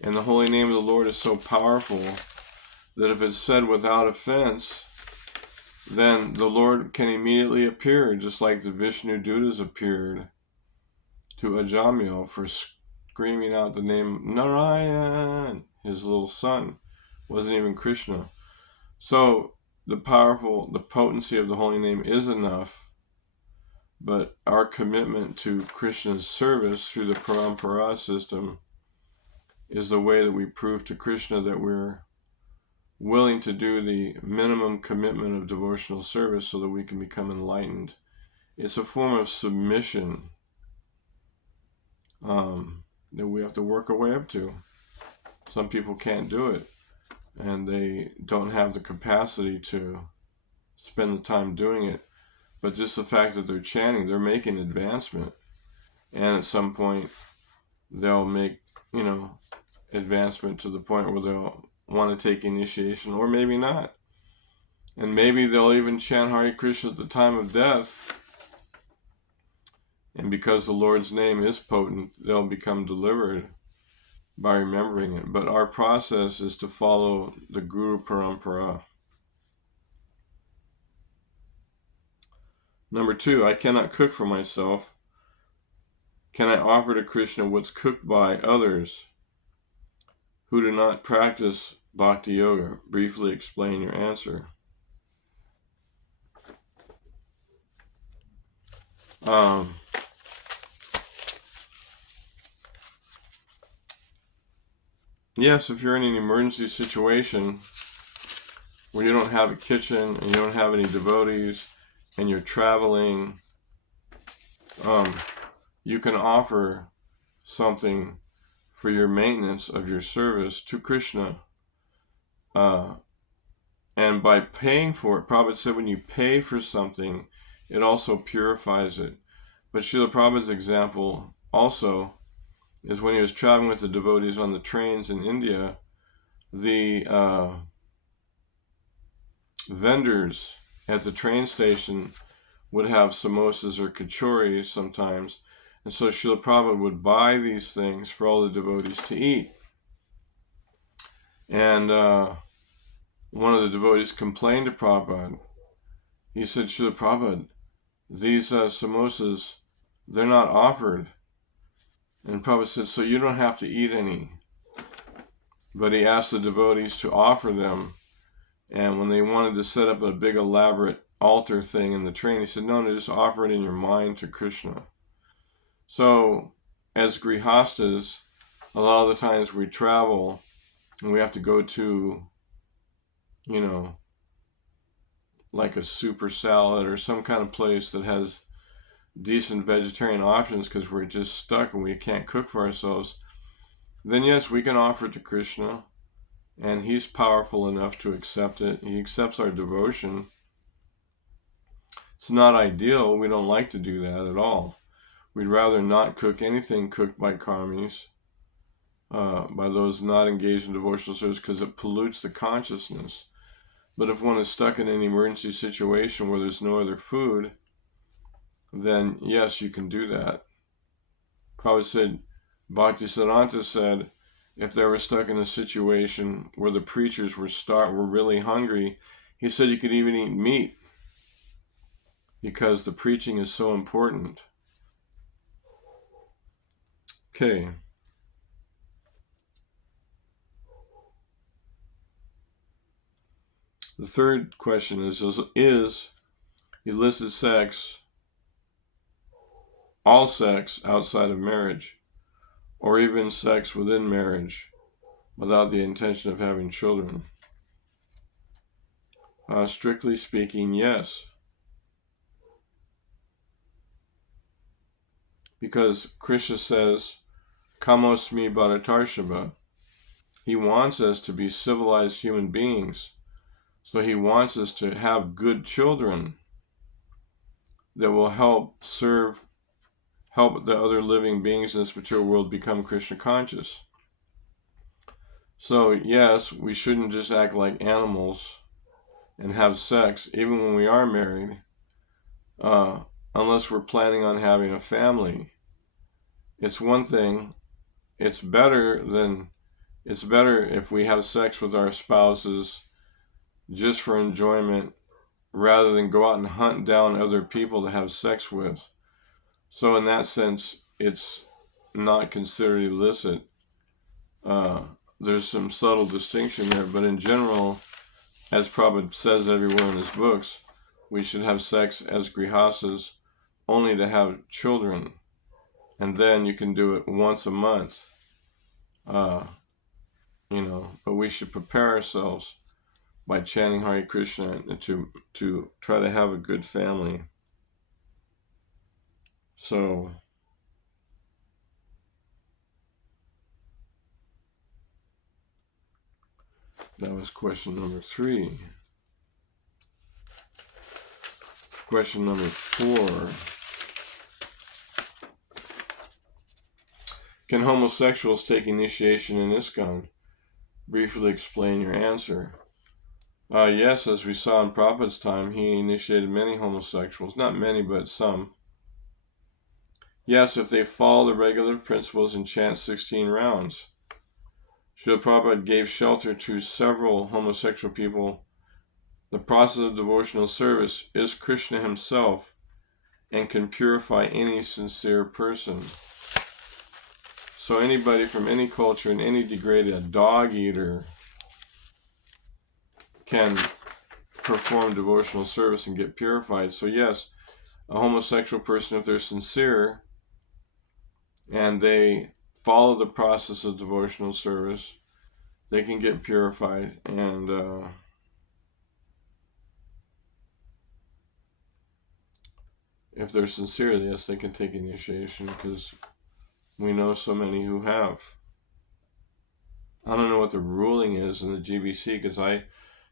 and the holy name of the Lord is so powerful that if it's said without offense, then the Lord can immediately appear, just like the Vishnu Dutas appeared to Ajamil for screaming out the name Narayan, his little son. Wasn't even Krishna. So the potency of the holy name is enough, but our commitment to Krishna's service through the parampara system is the way that we prove to Krishna that we're willing to do the minimum commitment of devotional service so that we can become enlightened. It's a form of submission that we have to work our way up to. Some people can't do it, and they don't have the capacity to spend the time doing it. But just the fact that they're chanting, they're making advancement. And at some point, they'll make, advancement to the point where they'll want to take initiation, or maybe not. And maybe they'll even chant Hare Krishna at the time of death. And because the Lord's name is potent, they'll become delivered by remembering it. But our process is to follow the Guru Parampara. Number 2, I cannot cook for myself. Can I offer to Krishna what's cooked by others who do not practice Bhakti Yoga? Briefly explain your answer. Yes, if you're in an emergency situation where you don't have a kitchen and you don't have any devotees and you're traveling, you can offer something for your maintenance of your service to Krishna. And by paying for it, Prabhupada said when you pay for something, it also purifies it. But Srila Prabhupada's example also is when he was traveling with the devotees on the trains in India, the vendors at the train station would have samosas or kachoris sometimes. And so Srila Prabhupada would buy these things for all the devotees to eat. And one of the devotees complained to Prabhupada. He said, Srila Prabhupada, these samosas, they're not offered. And Prabhupada said, so you don't have to eat any. But he asked the devotees to offer them. And when they wanted to set up a big elaborate altar thing in the train, he said, no, just offer it in your mind to Krishna. So as grihastas, a lot of the times we travel and we have to go to, like a super salad or some kind of place that has decent vegetarian options because we're just stuck and we can't cook for ourselves, then yes, we can offer it to Krishna, and he's powerful enough to accept it. He accepts our devotion. It's not ideal. We don't like to do that at all. We'd rather not cook anything cooked by karmis, by those not engaged in devotional service, because it pollutes the consciousness. But if one is stuck in an emergency situation where there's no other food, then yes, you can do that. Prabhupada said, Bhaktisiddhanta said, if they were stuck in a situation where the preachers were really hungry, he said you could even eat meat because the preaching is so important. Okay. The third question is illicit sex all sex outside of marriage, or even sex within marriage without the intention of having children? Strictly speaking, yes. Because Krishna says, Kamosmi Bharatarshava. He wants us to be civilized human beings. So he wants us to have good children that will help the other living beings in this material world become Krishna conscious. So yes, we shouldn't just act like animals and have sex, even when we are married, unless we're planning on having a family. It's one thing. It's better if we have sex with our spouses just for enjoyment, rather than go out and hunt down other people to have sex with. So in that sense, it's not considered illicit. There's some subtle distinction there, but in general, as Prabhupada says everywhere in his books, we should have sex as grihastas only to have children, and then you can do it once a month. but we should prepare ourselves by chanting Hare Krishna to try to have a good family. So that was question number 3. Question number 4. Can homosexuals take initiation in ISKCON? Briefly explain your answer. Yes, as we saw in Prabhupada's time, he initiated many homosexuals. Not many, but some. Yes, if they follow the regulative principles and chant 16 rounds. Srila Prabhupada gave shelter to several homosexual people. The process of devotional service is Krishna himself and can purify any sincere person. So anybody from any culture and any degraded, a dog eater, can perform devotional service and get purified. So yes, a homosexual person, if they're sincere and they follow the process of devotional service, they can get purified. And if they're sincere, yes, they can take initiation, because we know so many who have. I don't know what the ruling is in the GBC, because I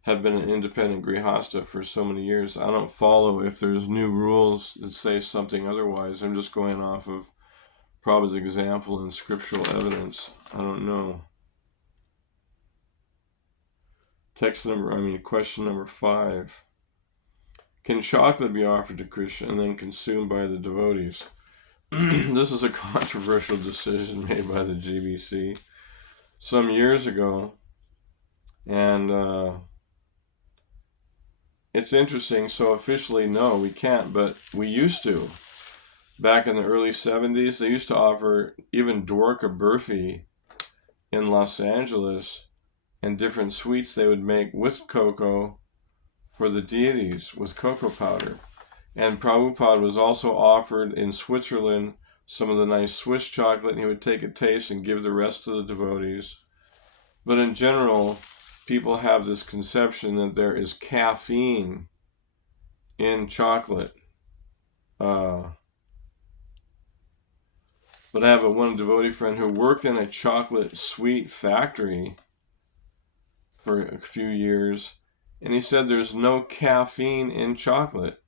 have been an independent grihasta for so many years. I don't follow if there's new rules that say something otherwise. I'm just going off of Prabhupada's example and scriptural evidence. I don't know. Question number 5. Can chocolate be offered to Krishna and then consumed by the devotees? This is a controversial decision made by the GBC some years ago, and it's interesting. So officially, no, we can't, but we used to. Back in the early 70s, they used to offer even Dwarka Burfi in Los Angeles, and different sweets they would make with cocoa for the deities, with cocoa powder. And Prabhupada was also offered in Switzerland some of the nice Swiss chocolate, and he would take a taste and give the rest to the devotees. But in general, people have this conception that there is caffeine in chocolate. But I have one devotee friend who worked in a chocolate sweet factory for a few years, and he said there's no caffeine in chocolate.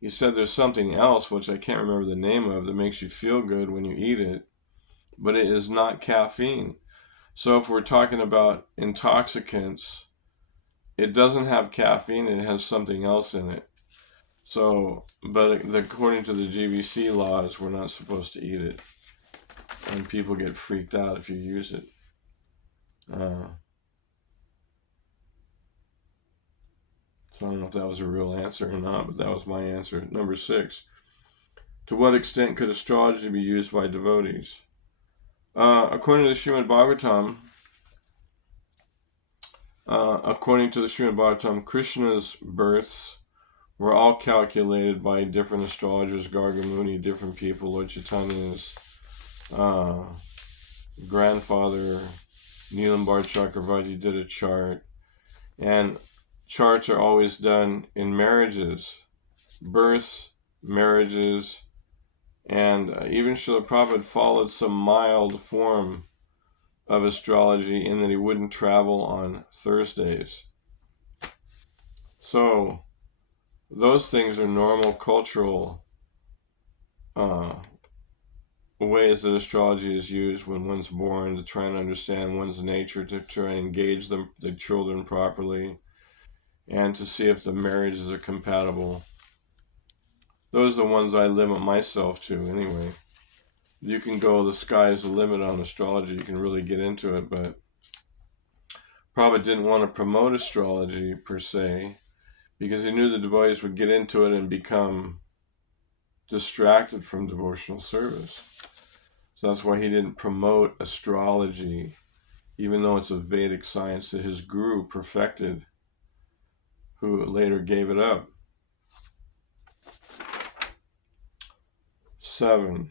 He said there's something else, which I can't remember the name of, that makes you feel good when you eat it, but it is not caffeine. So if we're talking about intoxicants, it doesn't have caffeine, it has something else in it. So, but according to the GBC laws, we're not supposed to eat it. And people get freaked out if you use it. So I don't know if that was a real answer or not, but that was my answer. Number 6. To what extent could astrology be used by devotees? According to the Srimad Bhagavatam, Krishna's births were all calculated by different astrologers, Garga Muni, different people. Lord Chaitanya's grandfather, Neelambar Chakravarti, did a chart. And charts are always done in marriages, births, marriages, and even Srila Prabhupada followed some mild form of astrology in that he wouldn't travel on Thursdays. So those things are normal cultural ways that astrology is used when one's born, to try and understand one's nature, to try and engage the children properly, and to see if the marriages are compatible. Those are the ones I limit myself to anyway. You can go, the sky's the limit on astrology. You can really get into it, but Prabhupada didn't want to promote astrology per se, because he knew the devotees would get into it and become distracted from devotional service. So that's why he didn't promote astrology, even though it's a Vedic science that his guru perfected, who later gave it up. 7.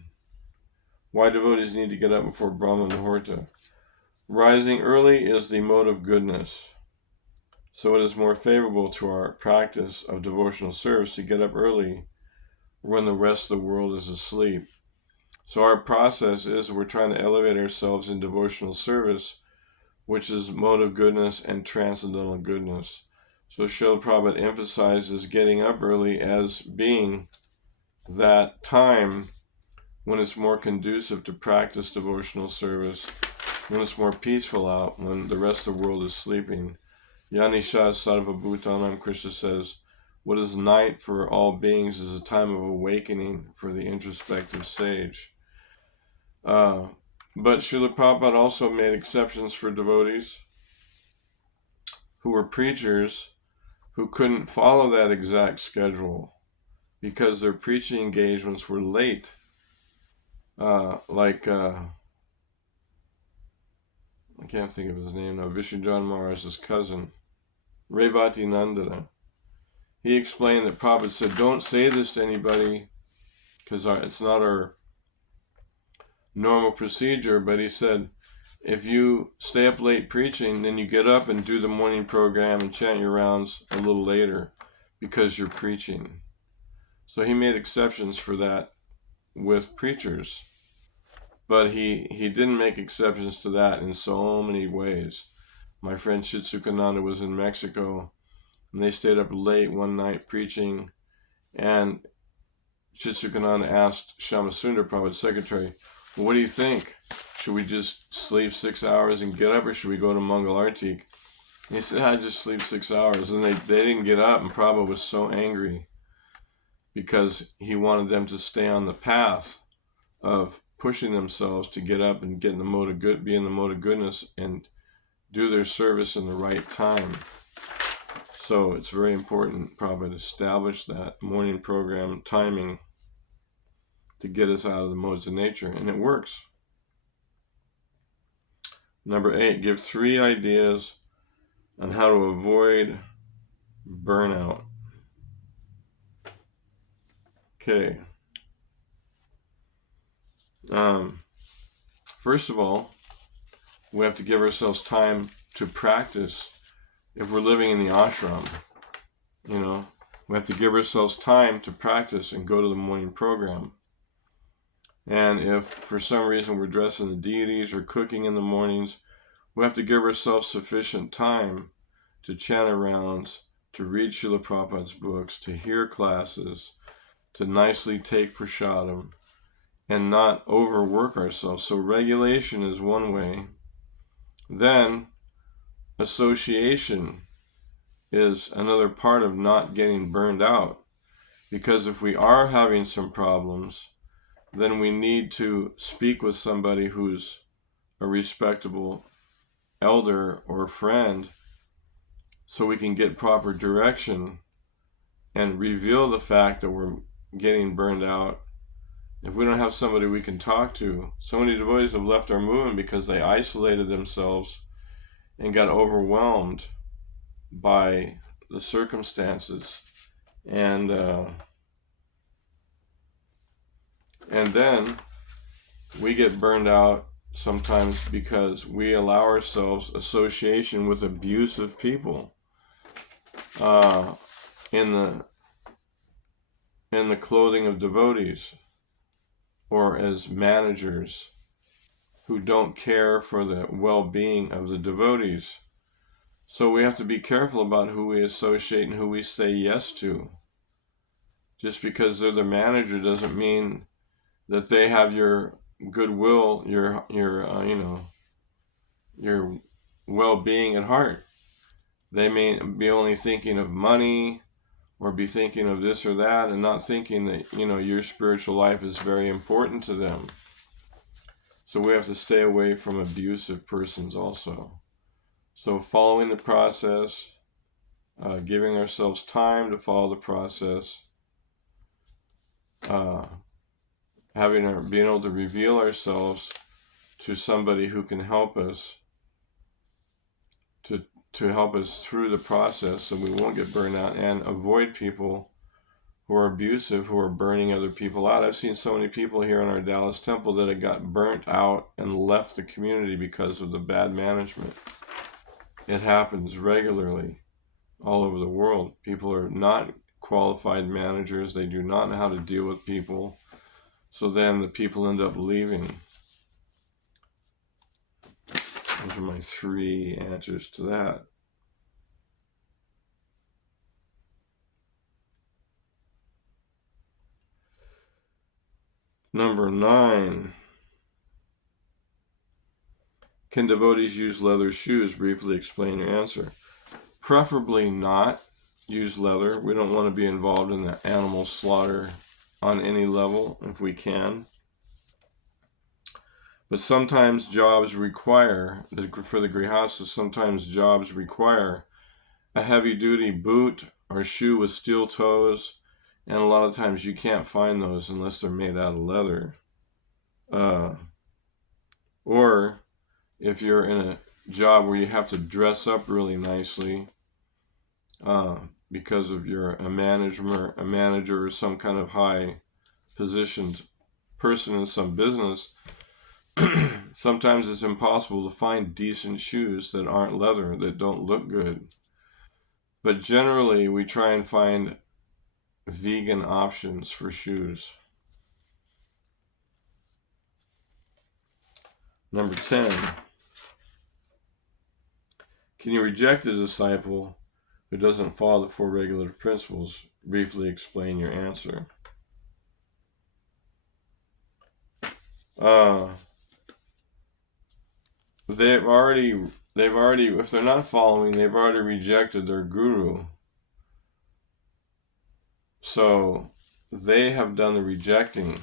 Why devotees need to get up before Brahma Muhurta? Rising early is the mode of goodness. So it is more favorable to our practice of devotional service to get up early when the rest of the world is asleep. So our process is we're trying to elevate ourselves in devotional service, which is mode of goodness and transcendental goodness. So Srila Prabhupada emphasizes getting up early as being that time when it's more conducive to practice devotional service, when it's more peaceful out, when the rest of the world is sleeping. Yanisha Sarva Bhutanam, Krishna says, what is night for all beings is a time of awakening for the introspective sage. But Srila Prabhupada also made exceptions for devotees who were preachers who couldn't follow that exact schedule because their preaching engagements were late. I can't think of his name now, Vishujan Maharaj's cousin, Revati Nandana. He explained that Prabhupada said, don't say this to anybody because it's not our normal procedure, but he said, if you stay up late preaching, then you get up and do the morning program and chant your rounds a little later because you're preaching. So he made exceptions for that with preachers. But he didn't make exceptions to that in so many ways. My friend Shitsukananda was in Mexico, and they stayed up late one night preaching, and Shitsukananda asked Shamasundar, Prabhupada's secretary, well, what do you think? Should we just sleep 6 hours and get up, or should we go to Mangal Artik? He said, I just sleep 6 hours. And they didn't get up, and Prabhupada was so angry because he wanted them to stay on the path of pushing themselves to get up and get in the mode of good, be in the mode of goodness, and do their service in the right time. So it's very important, Prabhupada established that morning program timing to get us out of the modes of nature, and it works. Number 8, give 3 ideas on how to avoid burnout. Okay. First of all, we have to give ourselves time to practice. If we're living in the ashram, we have to give ourselves time to practice and go to the morning program. And if for some reason we're dressing the deities or cooking in the mornings, we have to give ourselves sufficient time to chant our rounds, to read Srila Prabhupada's books, to hear classes, to nicely take prasadam, and not overwork ourselves. So regulation is one way. Then association is another part of not getting burned out. Because if we are having some problems, then we need to speak with somebody who's a respectable elder or friend so we can get proper direction and reveal the fact that we're getting burned out. If we don't have somebody we can talk to, so many devotees have left our movement because they isolated themselves and got overwhelmed by the circumstances. And then we get burned out sometimes because we allow ourselves association with abusive people in the clothing of devotees, or as managers who don't care for the well-being of the devotees. So we have to be careful about who we associate and who we say yes to. Just because they're the manager doesn't mean that they have your goodwill, your well-being at heart. They may be only thinking of money or be thinking of this or that and not thinking that, your spiritual life is very important to them. So we have to stay away from abusive persons also. So following the process, giving ourselves time to follow the process, being able to reveal ourselves to somebody who can help us to help us through the process so we won't get burned out, and avoid people who are abusive, who are burning other people out. I've seen so many people here in our Dallas temple that have got burnt out and left the community because of the bad management. It happens regularly all over the world. People are not qualified managers. They do not know how to deal with people. So then the people end up leaving. Those are my 3 answers to that. Number 9. Can devotees use leather shoes? Briefly explain your answer. Preferably not use leather. We don't want to be involved in the animal slaughter on any level if we can. But sometimes jobs require, for the grihastas, sometimes jobs require a heavy-duty boot or shoe with steel toes, and a lot of times you can't find those unless they're made out of leather. Or if you're in a job where you have to dress up really nicely because of you're a manager or some kind of high-positioned person in some business, sometimes it's impossible to find decent shoes that aren't leather, that don't look good. But generally, we try and find vegan options for shoes. Number 10. Can you reject a disciple who doesn't follow the 4 regulative principles? Briefly explain your answer. They've already, if they're not following, they've already rejected their guru. So they have done the rejecting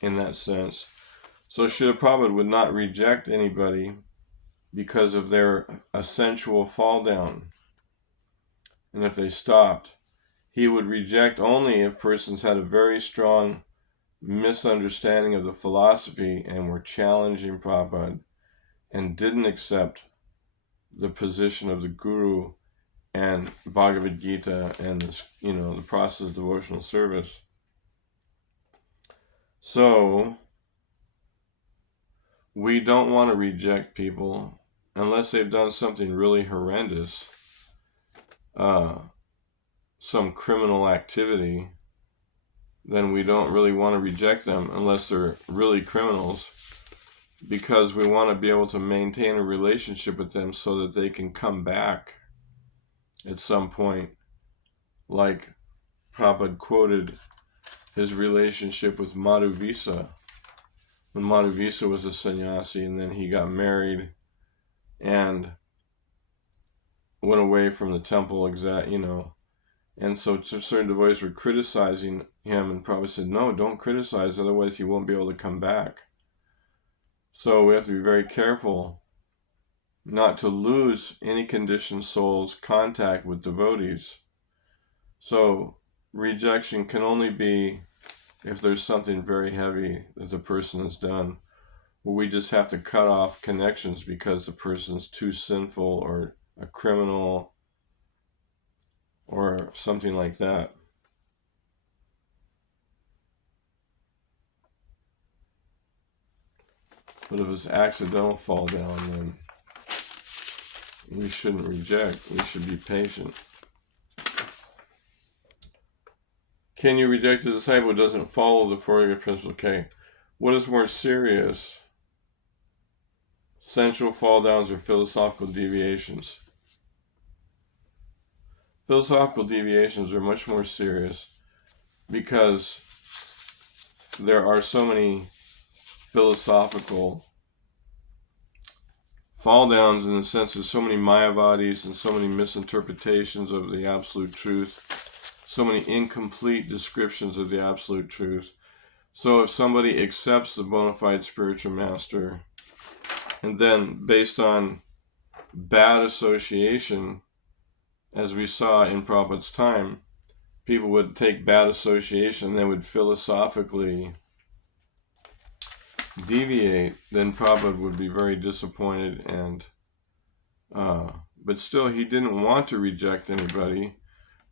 in that sense. So Srila Prabhupada would not reject anybody because of their sensual fall down. And if they stopped, he would reject only if persons had a very strong misunderstanding of the philosophy and were challenging Prabhupada and didn't accept the position of the guru and Bhagavad Gita and the process of devotional service. So we don't want to reject people unless they've done something really horrendous, some criminal activity. Then we don't really want to reject them unless they're really criminals, because we want to be able to maintain a relationship with them so that they can come back at some point. Like Prabhupada quoted his relationship with Madhuvisa, when Madhuvisa was a sannyasi and then he got married and went away from the temple, and so certain devotees were criticizing him, and Prabhupada said, no, don't criticize, otherwise he won't be able to come back. So we have to be very careful not to lose any conditioned soul's contact with devotees. So rejection can only be if there's something very heavy that the person has done, where we just have to cut off connections because the person's too sinful or a criminal or something like that. But if it's accidental fall down, then we shouldn't reject. We should be patient. Can you reject a disciple who doesn't follow the 4 regulative principles? Okay. What is more serious? Sensual fall downs or philosophical deviations? Philosophical deviations are much more serious because there are so many philosophical fall downs, in the sense of so many Mayavadis and so many misinterpretations of the absolute truth, so many incomplete descriptions of the absolute truth. So if somebody accepts the bona fide spiritual master, and then based on bad association, as we saw in Prabhupada's time, people would take bad association and they would philosophically deviate, then Prabhupada would be very disappointed. And but still, he didn't want to reject anybody,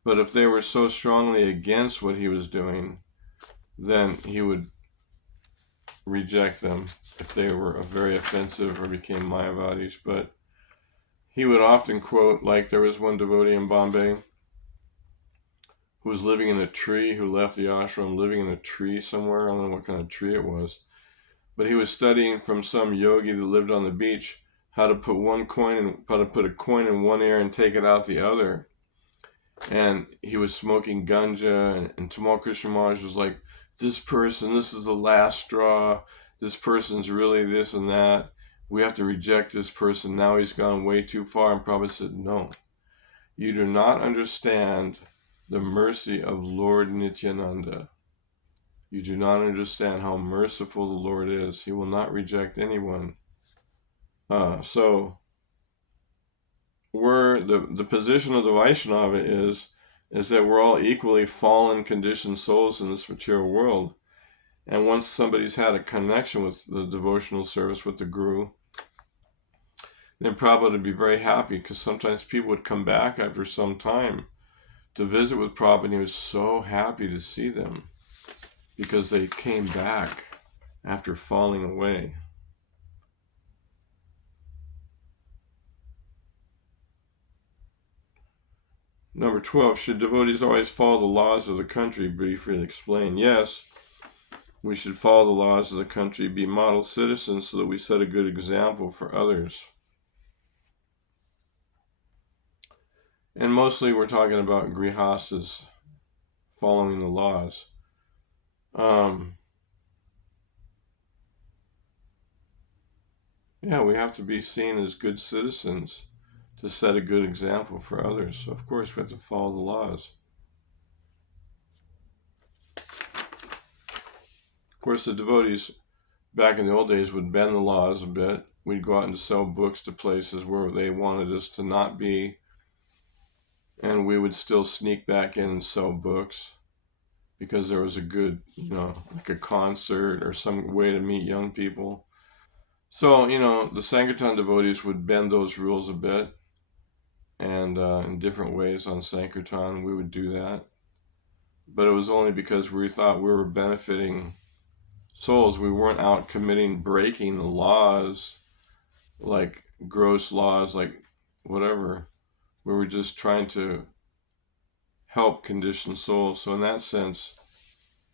But if they were so strongly against what he was doing, then he would reject them if they were very offensive or became Mayavadis. But he would often quote, like there was one devotee in Bombay who was living in a tree, who left the ashram living in a tree somewhere. I don't know what kind of tree it was. But he was studying from some yogi that lived on the beach how to put a coin in one ear and take it out the other. And he was smoking ganja, and Tamal Krishna Maharaj was like, this is the last straw. This person's really this and that. We have to reject this person. Now he's gone way too far. And Prabhupada said, no, you do not understand the mercy of Lord Nityananda. You do not understand how merciful the Lord is. He will not reject anyone. So the position of the Vaishnava is that we're all equally fallen, conditioned souls in this material world. And once somebody's had a connection with the devotional service with the Guru, then Prabhupada would be very happy, because sometimes people would come back after some time to visit with Prabhupada, and he was so happy to see them because they came back after falling away. Number 12, should devotees always follow the laws of the country? Briefly explain. Yes, we should follow the laws of the country, be model citizens so that we set a good example for others. And mostly we're talking about grihastas following the laws. Yeah, we have to be seen as good citizens to set a good example for others. So of course we have to follow the laws. Of course, the devotees back in the old days would bend the laws a bit. We'd go out and sell books to places where they wanted us to not be, and we would still sneak back in and sell books because there was a good, like a concert or some way to meet young people. So, the Sankirtan devotees would bend those rules a bit, and in different ways on Sankirtan we would do that. But it was only because we thought we were benefiting souls. We weren't out breaking the laws, like gross laws, like whatever. We were just trying to help conditioned souls. So in that sense,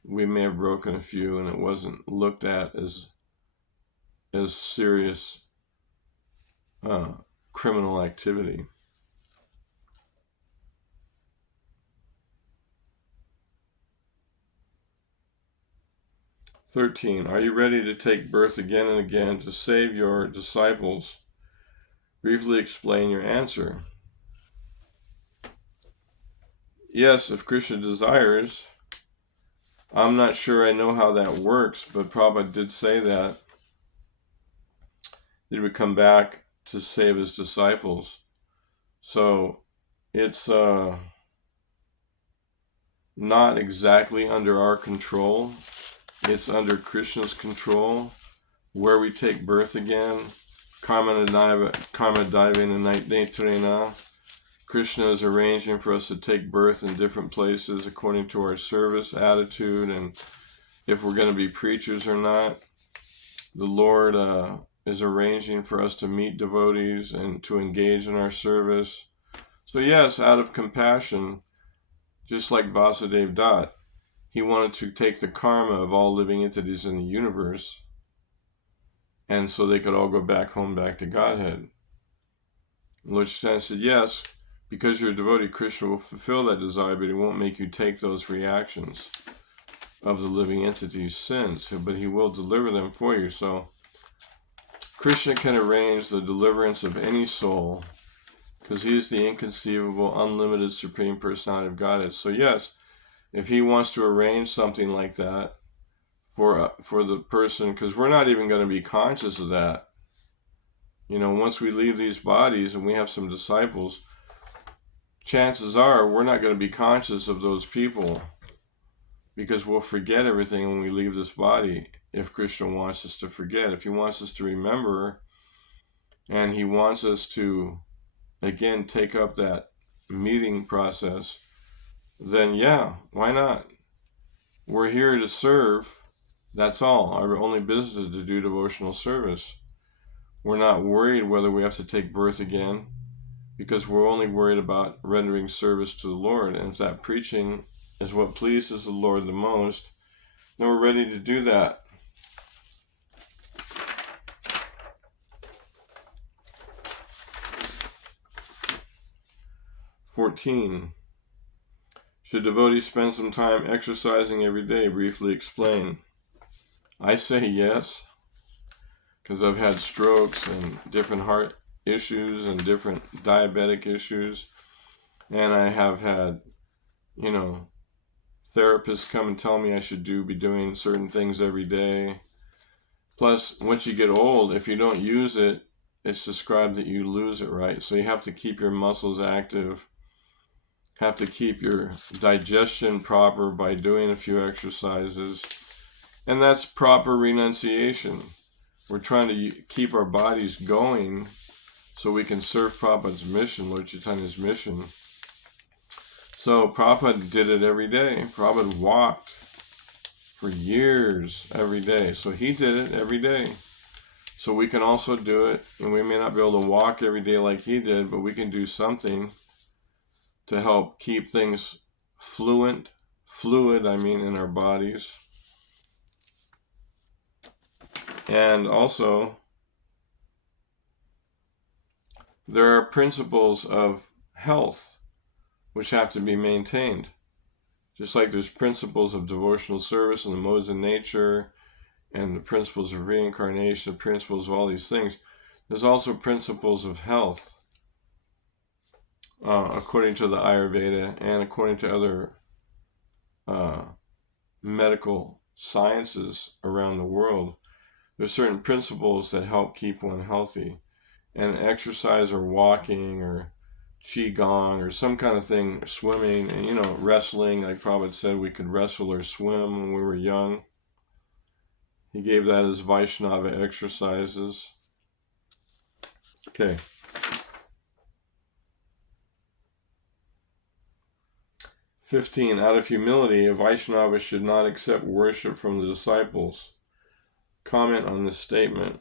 we may have broken a few, and it wasn't looked at as serious criminal activity. "13. Are you ready to take birth again and again to save your disciples? Briefly explain your answer." Yes, if Krishna desires. I'm not sure I know how that works, but Prabhupada did say that he would come back to save his disciples. So it's not exactly under our control. It's under Krishna's control, where we take birth again. Karma Daivena Netrena. Krishna is arranging for us to take birth in different places according to our service attitude and if we're going to be preachers or not. The Lord is arranging for us to meet devotees and to engage in our service. So yes, out of compassion, just like Vasudev Dutt, he wanted to take the karma of all living entities in the universe, and so they could all go back home, back to Godhead. Lord Chaitanya said, yes, because you're a devotee, Krishna will fulfill that desire, but he won't make you take those reactions of the living entity's sins, but he will deliver them for you. So Krishna can arrange the deliverance of any soul because he is the inconceivable, unlimited Supreme Personality of Godhead. So yes, if he wants to arrange something like that for the person, because we're not even going to be conscious of that. Once we leave these bodies and we have some disciples, chances are we're not going to be conscious of those people because we'll forget everything when we leave this body if Krishna wants us to forget. If he wants us to remember and he wants us to, again, take up that meeting process, then yeah, why not? We're here to serve. That's all. Our only business is to do devotional service. We're not worried whether we have to take birth again, because we're only worried about rendering service to the Lord. And if that preaching is what pleases the Lord the most, then we're ready to do that. "14. Should devotees spend some time exercising every day? Briefly explain." I say yes, because I've had strokes and different heart issues and different diabetic issues. And I have had, therapists come and tell me I should be doing certain things every day. Plus, once you get old, if you don't use it, it's described that you lose it, right? So you have to keep your muscles active, have to keep your digestion proper by doing a few exercises. And that's proper renunciation. We're trying to keep our bodies going so we can serve Prabhupada's mission, Lord Chaitanya's mission. So Prabhupada did it every day. Prabhupada walked for years every day. So he did it every day. So we can also do it, and we may not be able to walk every day like he did, but we can do something to help keep things fluid, in our bodies. And also, there are principles of health which have to be maintained. Just like there's principles of devotional service and the modes of nature and the principles of reincarnation, the principles of all these things, there's also principles of health, according to the Ayurveda and according to other medical sciences around the world. There's certain principles that help keep one healthy. And exercise or walking or qigong or some kind of thing, swimming, and wrestling, like Prabhupada said, we could wrestle or swim when we were young. He gave that as Vaishnava exercises. Okay. 15. Out of humility, a Vaishnava should not accept worship from the disciples. Comment on this statement.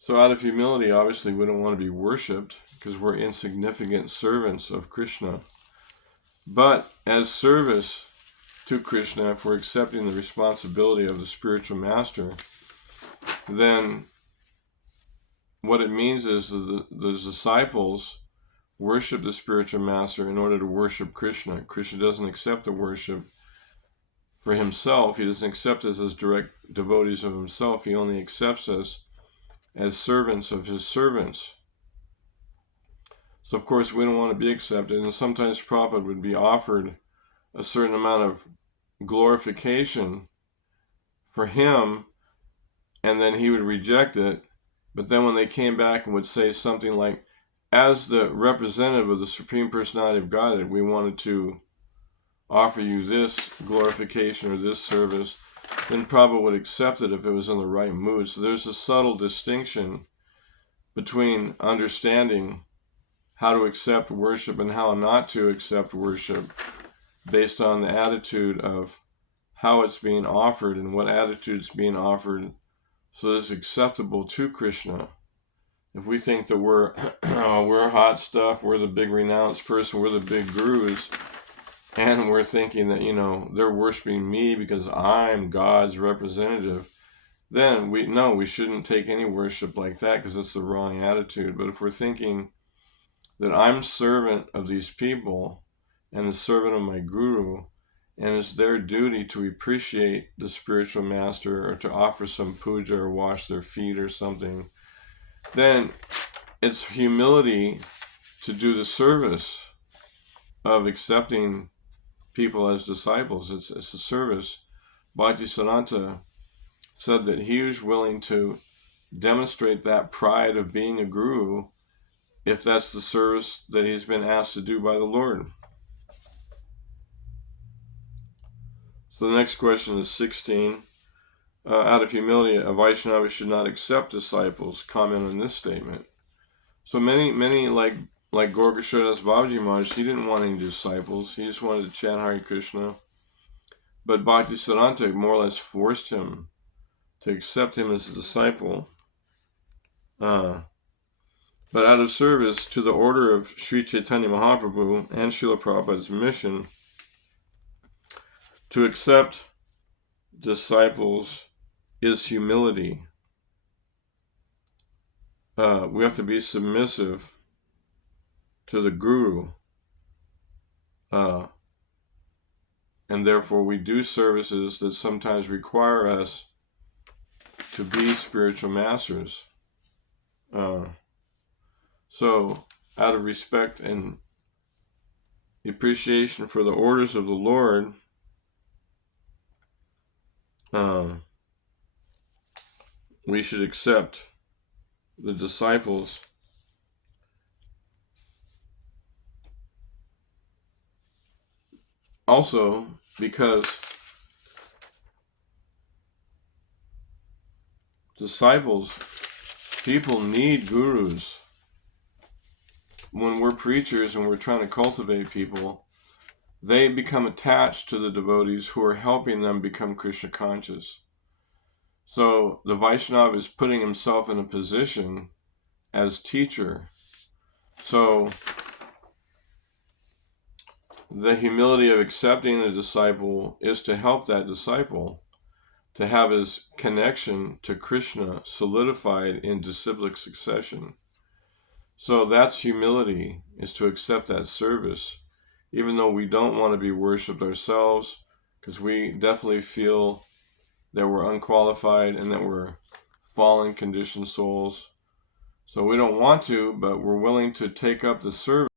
So out of humility, obviously, we don't want to be worshipped because we're insignificant servants of Krishna. But as service to Krishna, if we're accepting the responsibility of the spiritual master, then what it means is that the disciples worship the spiritual master in order to worship Krishna. Krishna doesn't accept the worship for himself. He doesn't accept us as direct devotees of himself. He only accepts us as servants of his servants. So of course we don't want to be accepted, and sometimes Prabhupada would be offered a certain amount of glorification for him, and then he would reject it. But then when they came back and would say something like, as the representative of the Supreme Personality of Godhead, we wanted to offer you this glorification or this service, then Prabhupada would accept it if it was in the right mood. So there's a subtle distinction between understanding how to accept worship and how not to accept worship based on the attitude of how it's being offered and what attitude it's being offered so that it's acceptable to Krishna. If we think that we're hot stuff, we're the big renounced person, we're the big gurus, and we're thinking that, they're worshiping me because I'm God's representative, then we shouldn't take any worship like that because it's the wrong attitude. But if we're thinking that I'm servant of these people and the servant of my guru, and it's their duty to appreciate the spiritual master or to offer some puja or wash their feet or something, then it's humility to do the service of accepting people as disciples. It's a service. Bhaktisiddhanta said that he was willing to demonstrate that pride of being a guru if that's the service that he's been asked to do by the Lord. So the next question is 16. out of humility, a Vaishnava should not accept disciples. Comment on this statement. So many, like Gorgashodas Babaji Maharaj, he didn't want any disciples. He just wanted to chant Hare Krishna. But Bhaktisiddhanta more or less forced him to accept him as a disciple. But out of service to the order of Sri Chaitanya Mahaprabhu and Srila Prabhupada's mission to accept disciples is humility. We have to be submissive to the Guru. And therefore we do services that sometimes require us to be spiritual masters. So, out of respect and appreciation for the orders of the Lord, we should accept the disciples. Also, because disciples, people need gurus. When we're preachers and we're trying to cultivate people, they become attached to the devotees who are helping them become Krishna conscious. So the Vaishnava is putting himself in a position as teacher. So the humility of accepting a disciple is to help that disciple to have his connection to Krishna solidified in disciplic succession. So that's humility, is to accept that service, even though we don't want to be worshipped ourselves, because we definitely feel that we're unqualified and that we're fallen, conditioned souls. So we don't want to, but we're willing to take up the service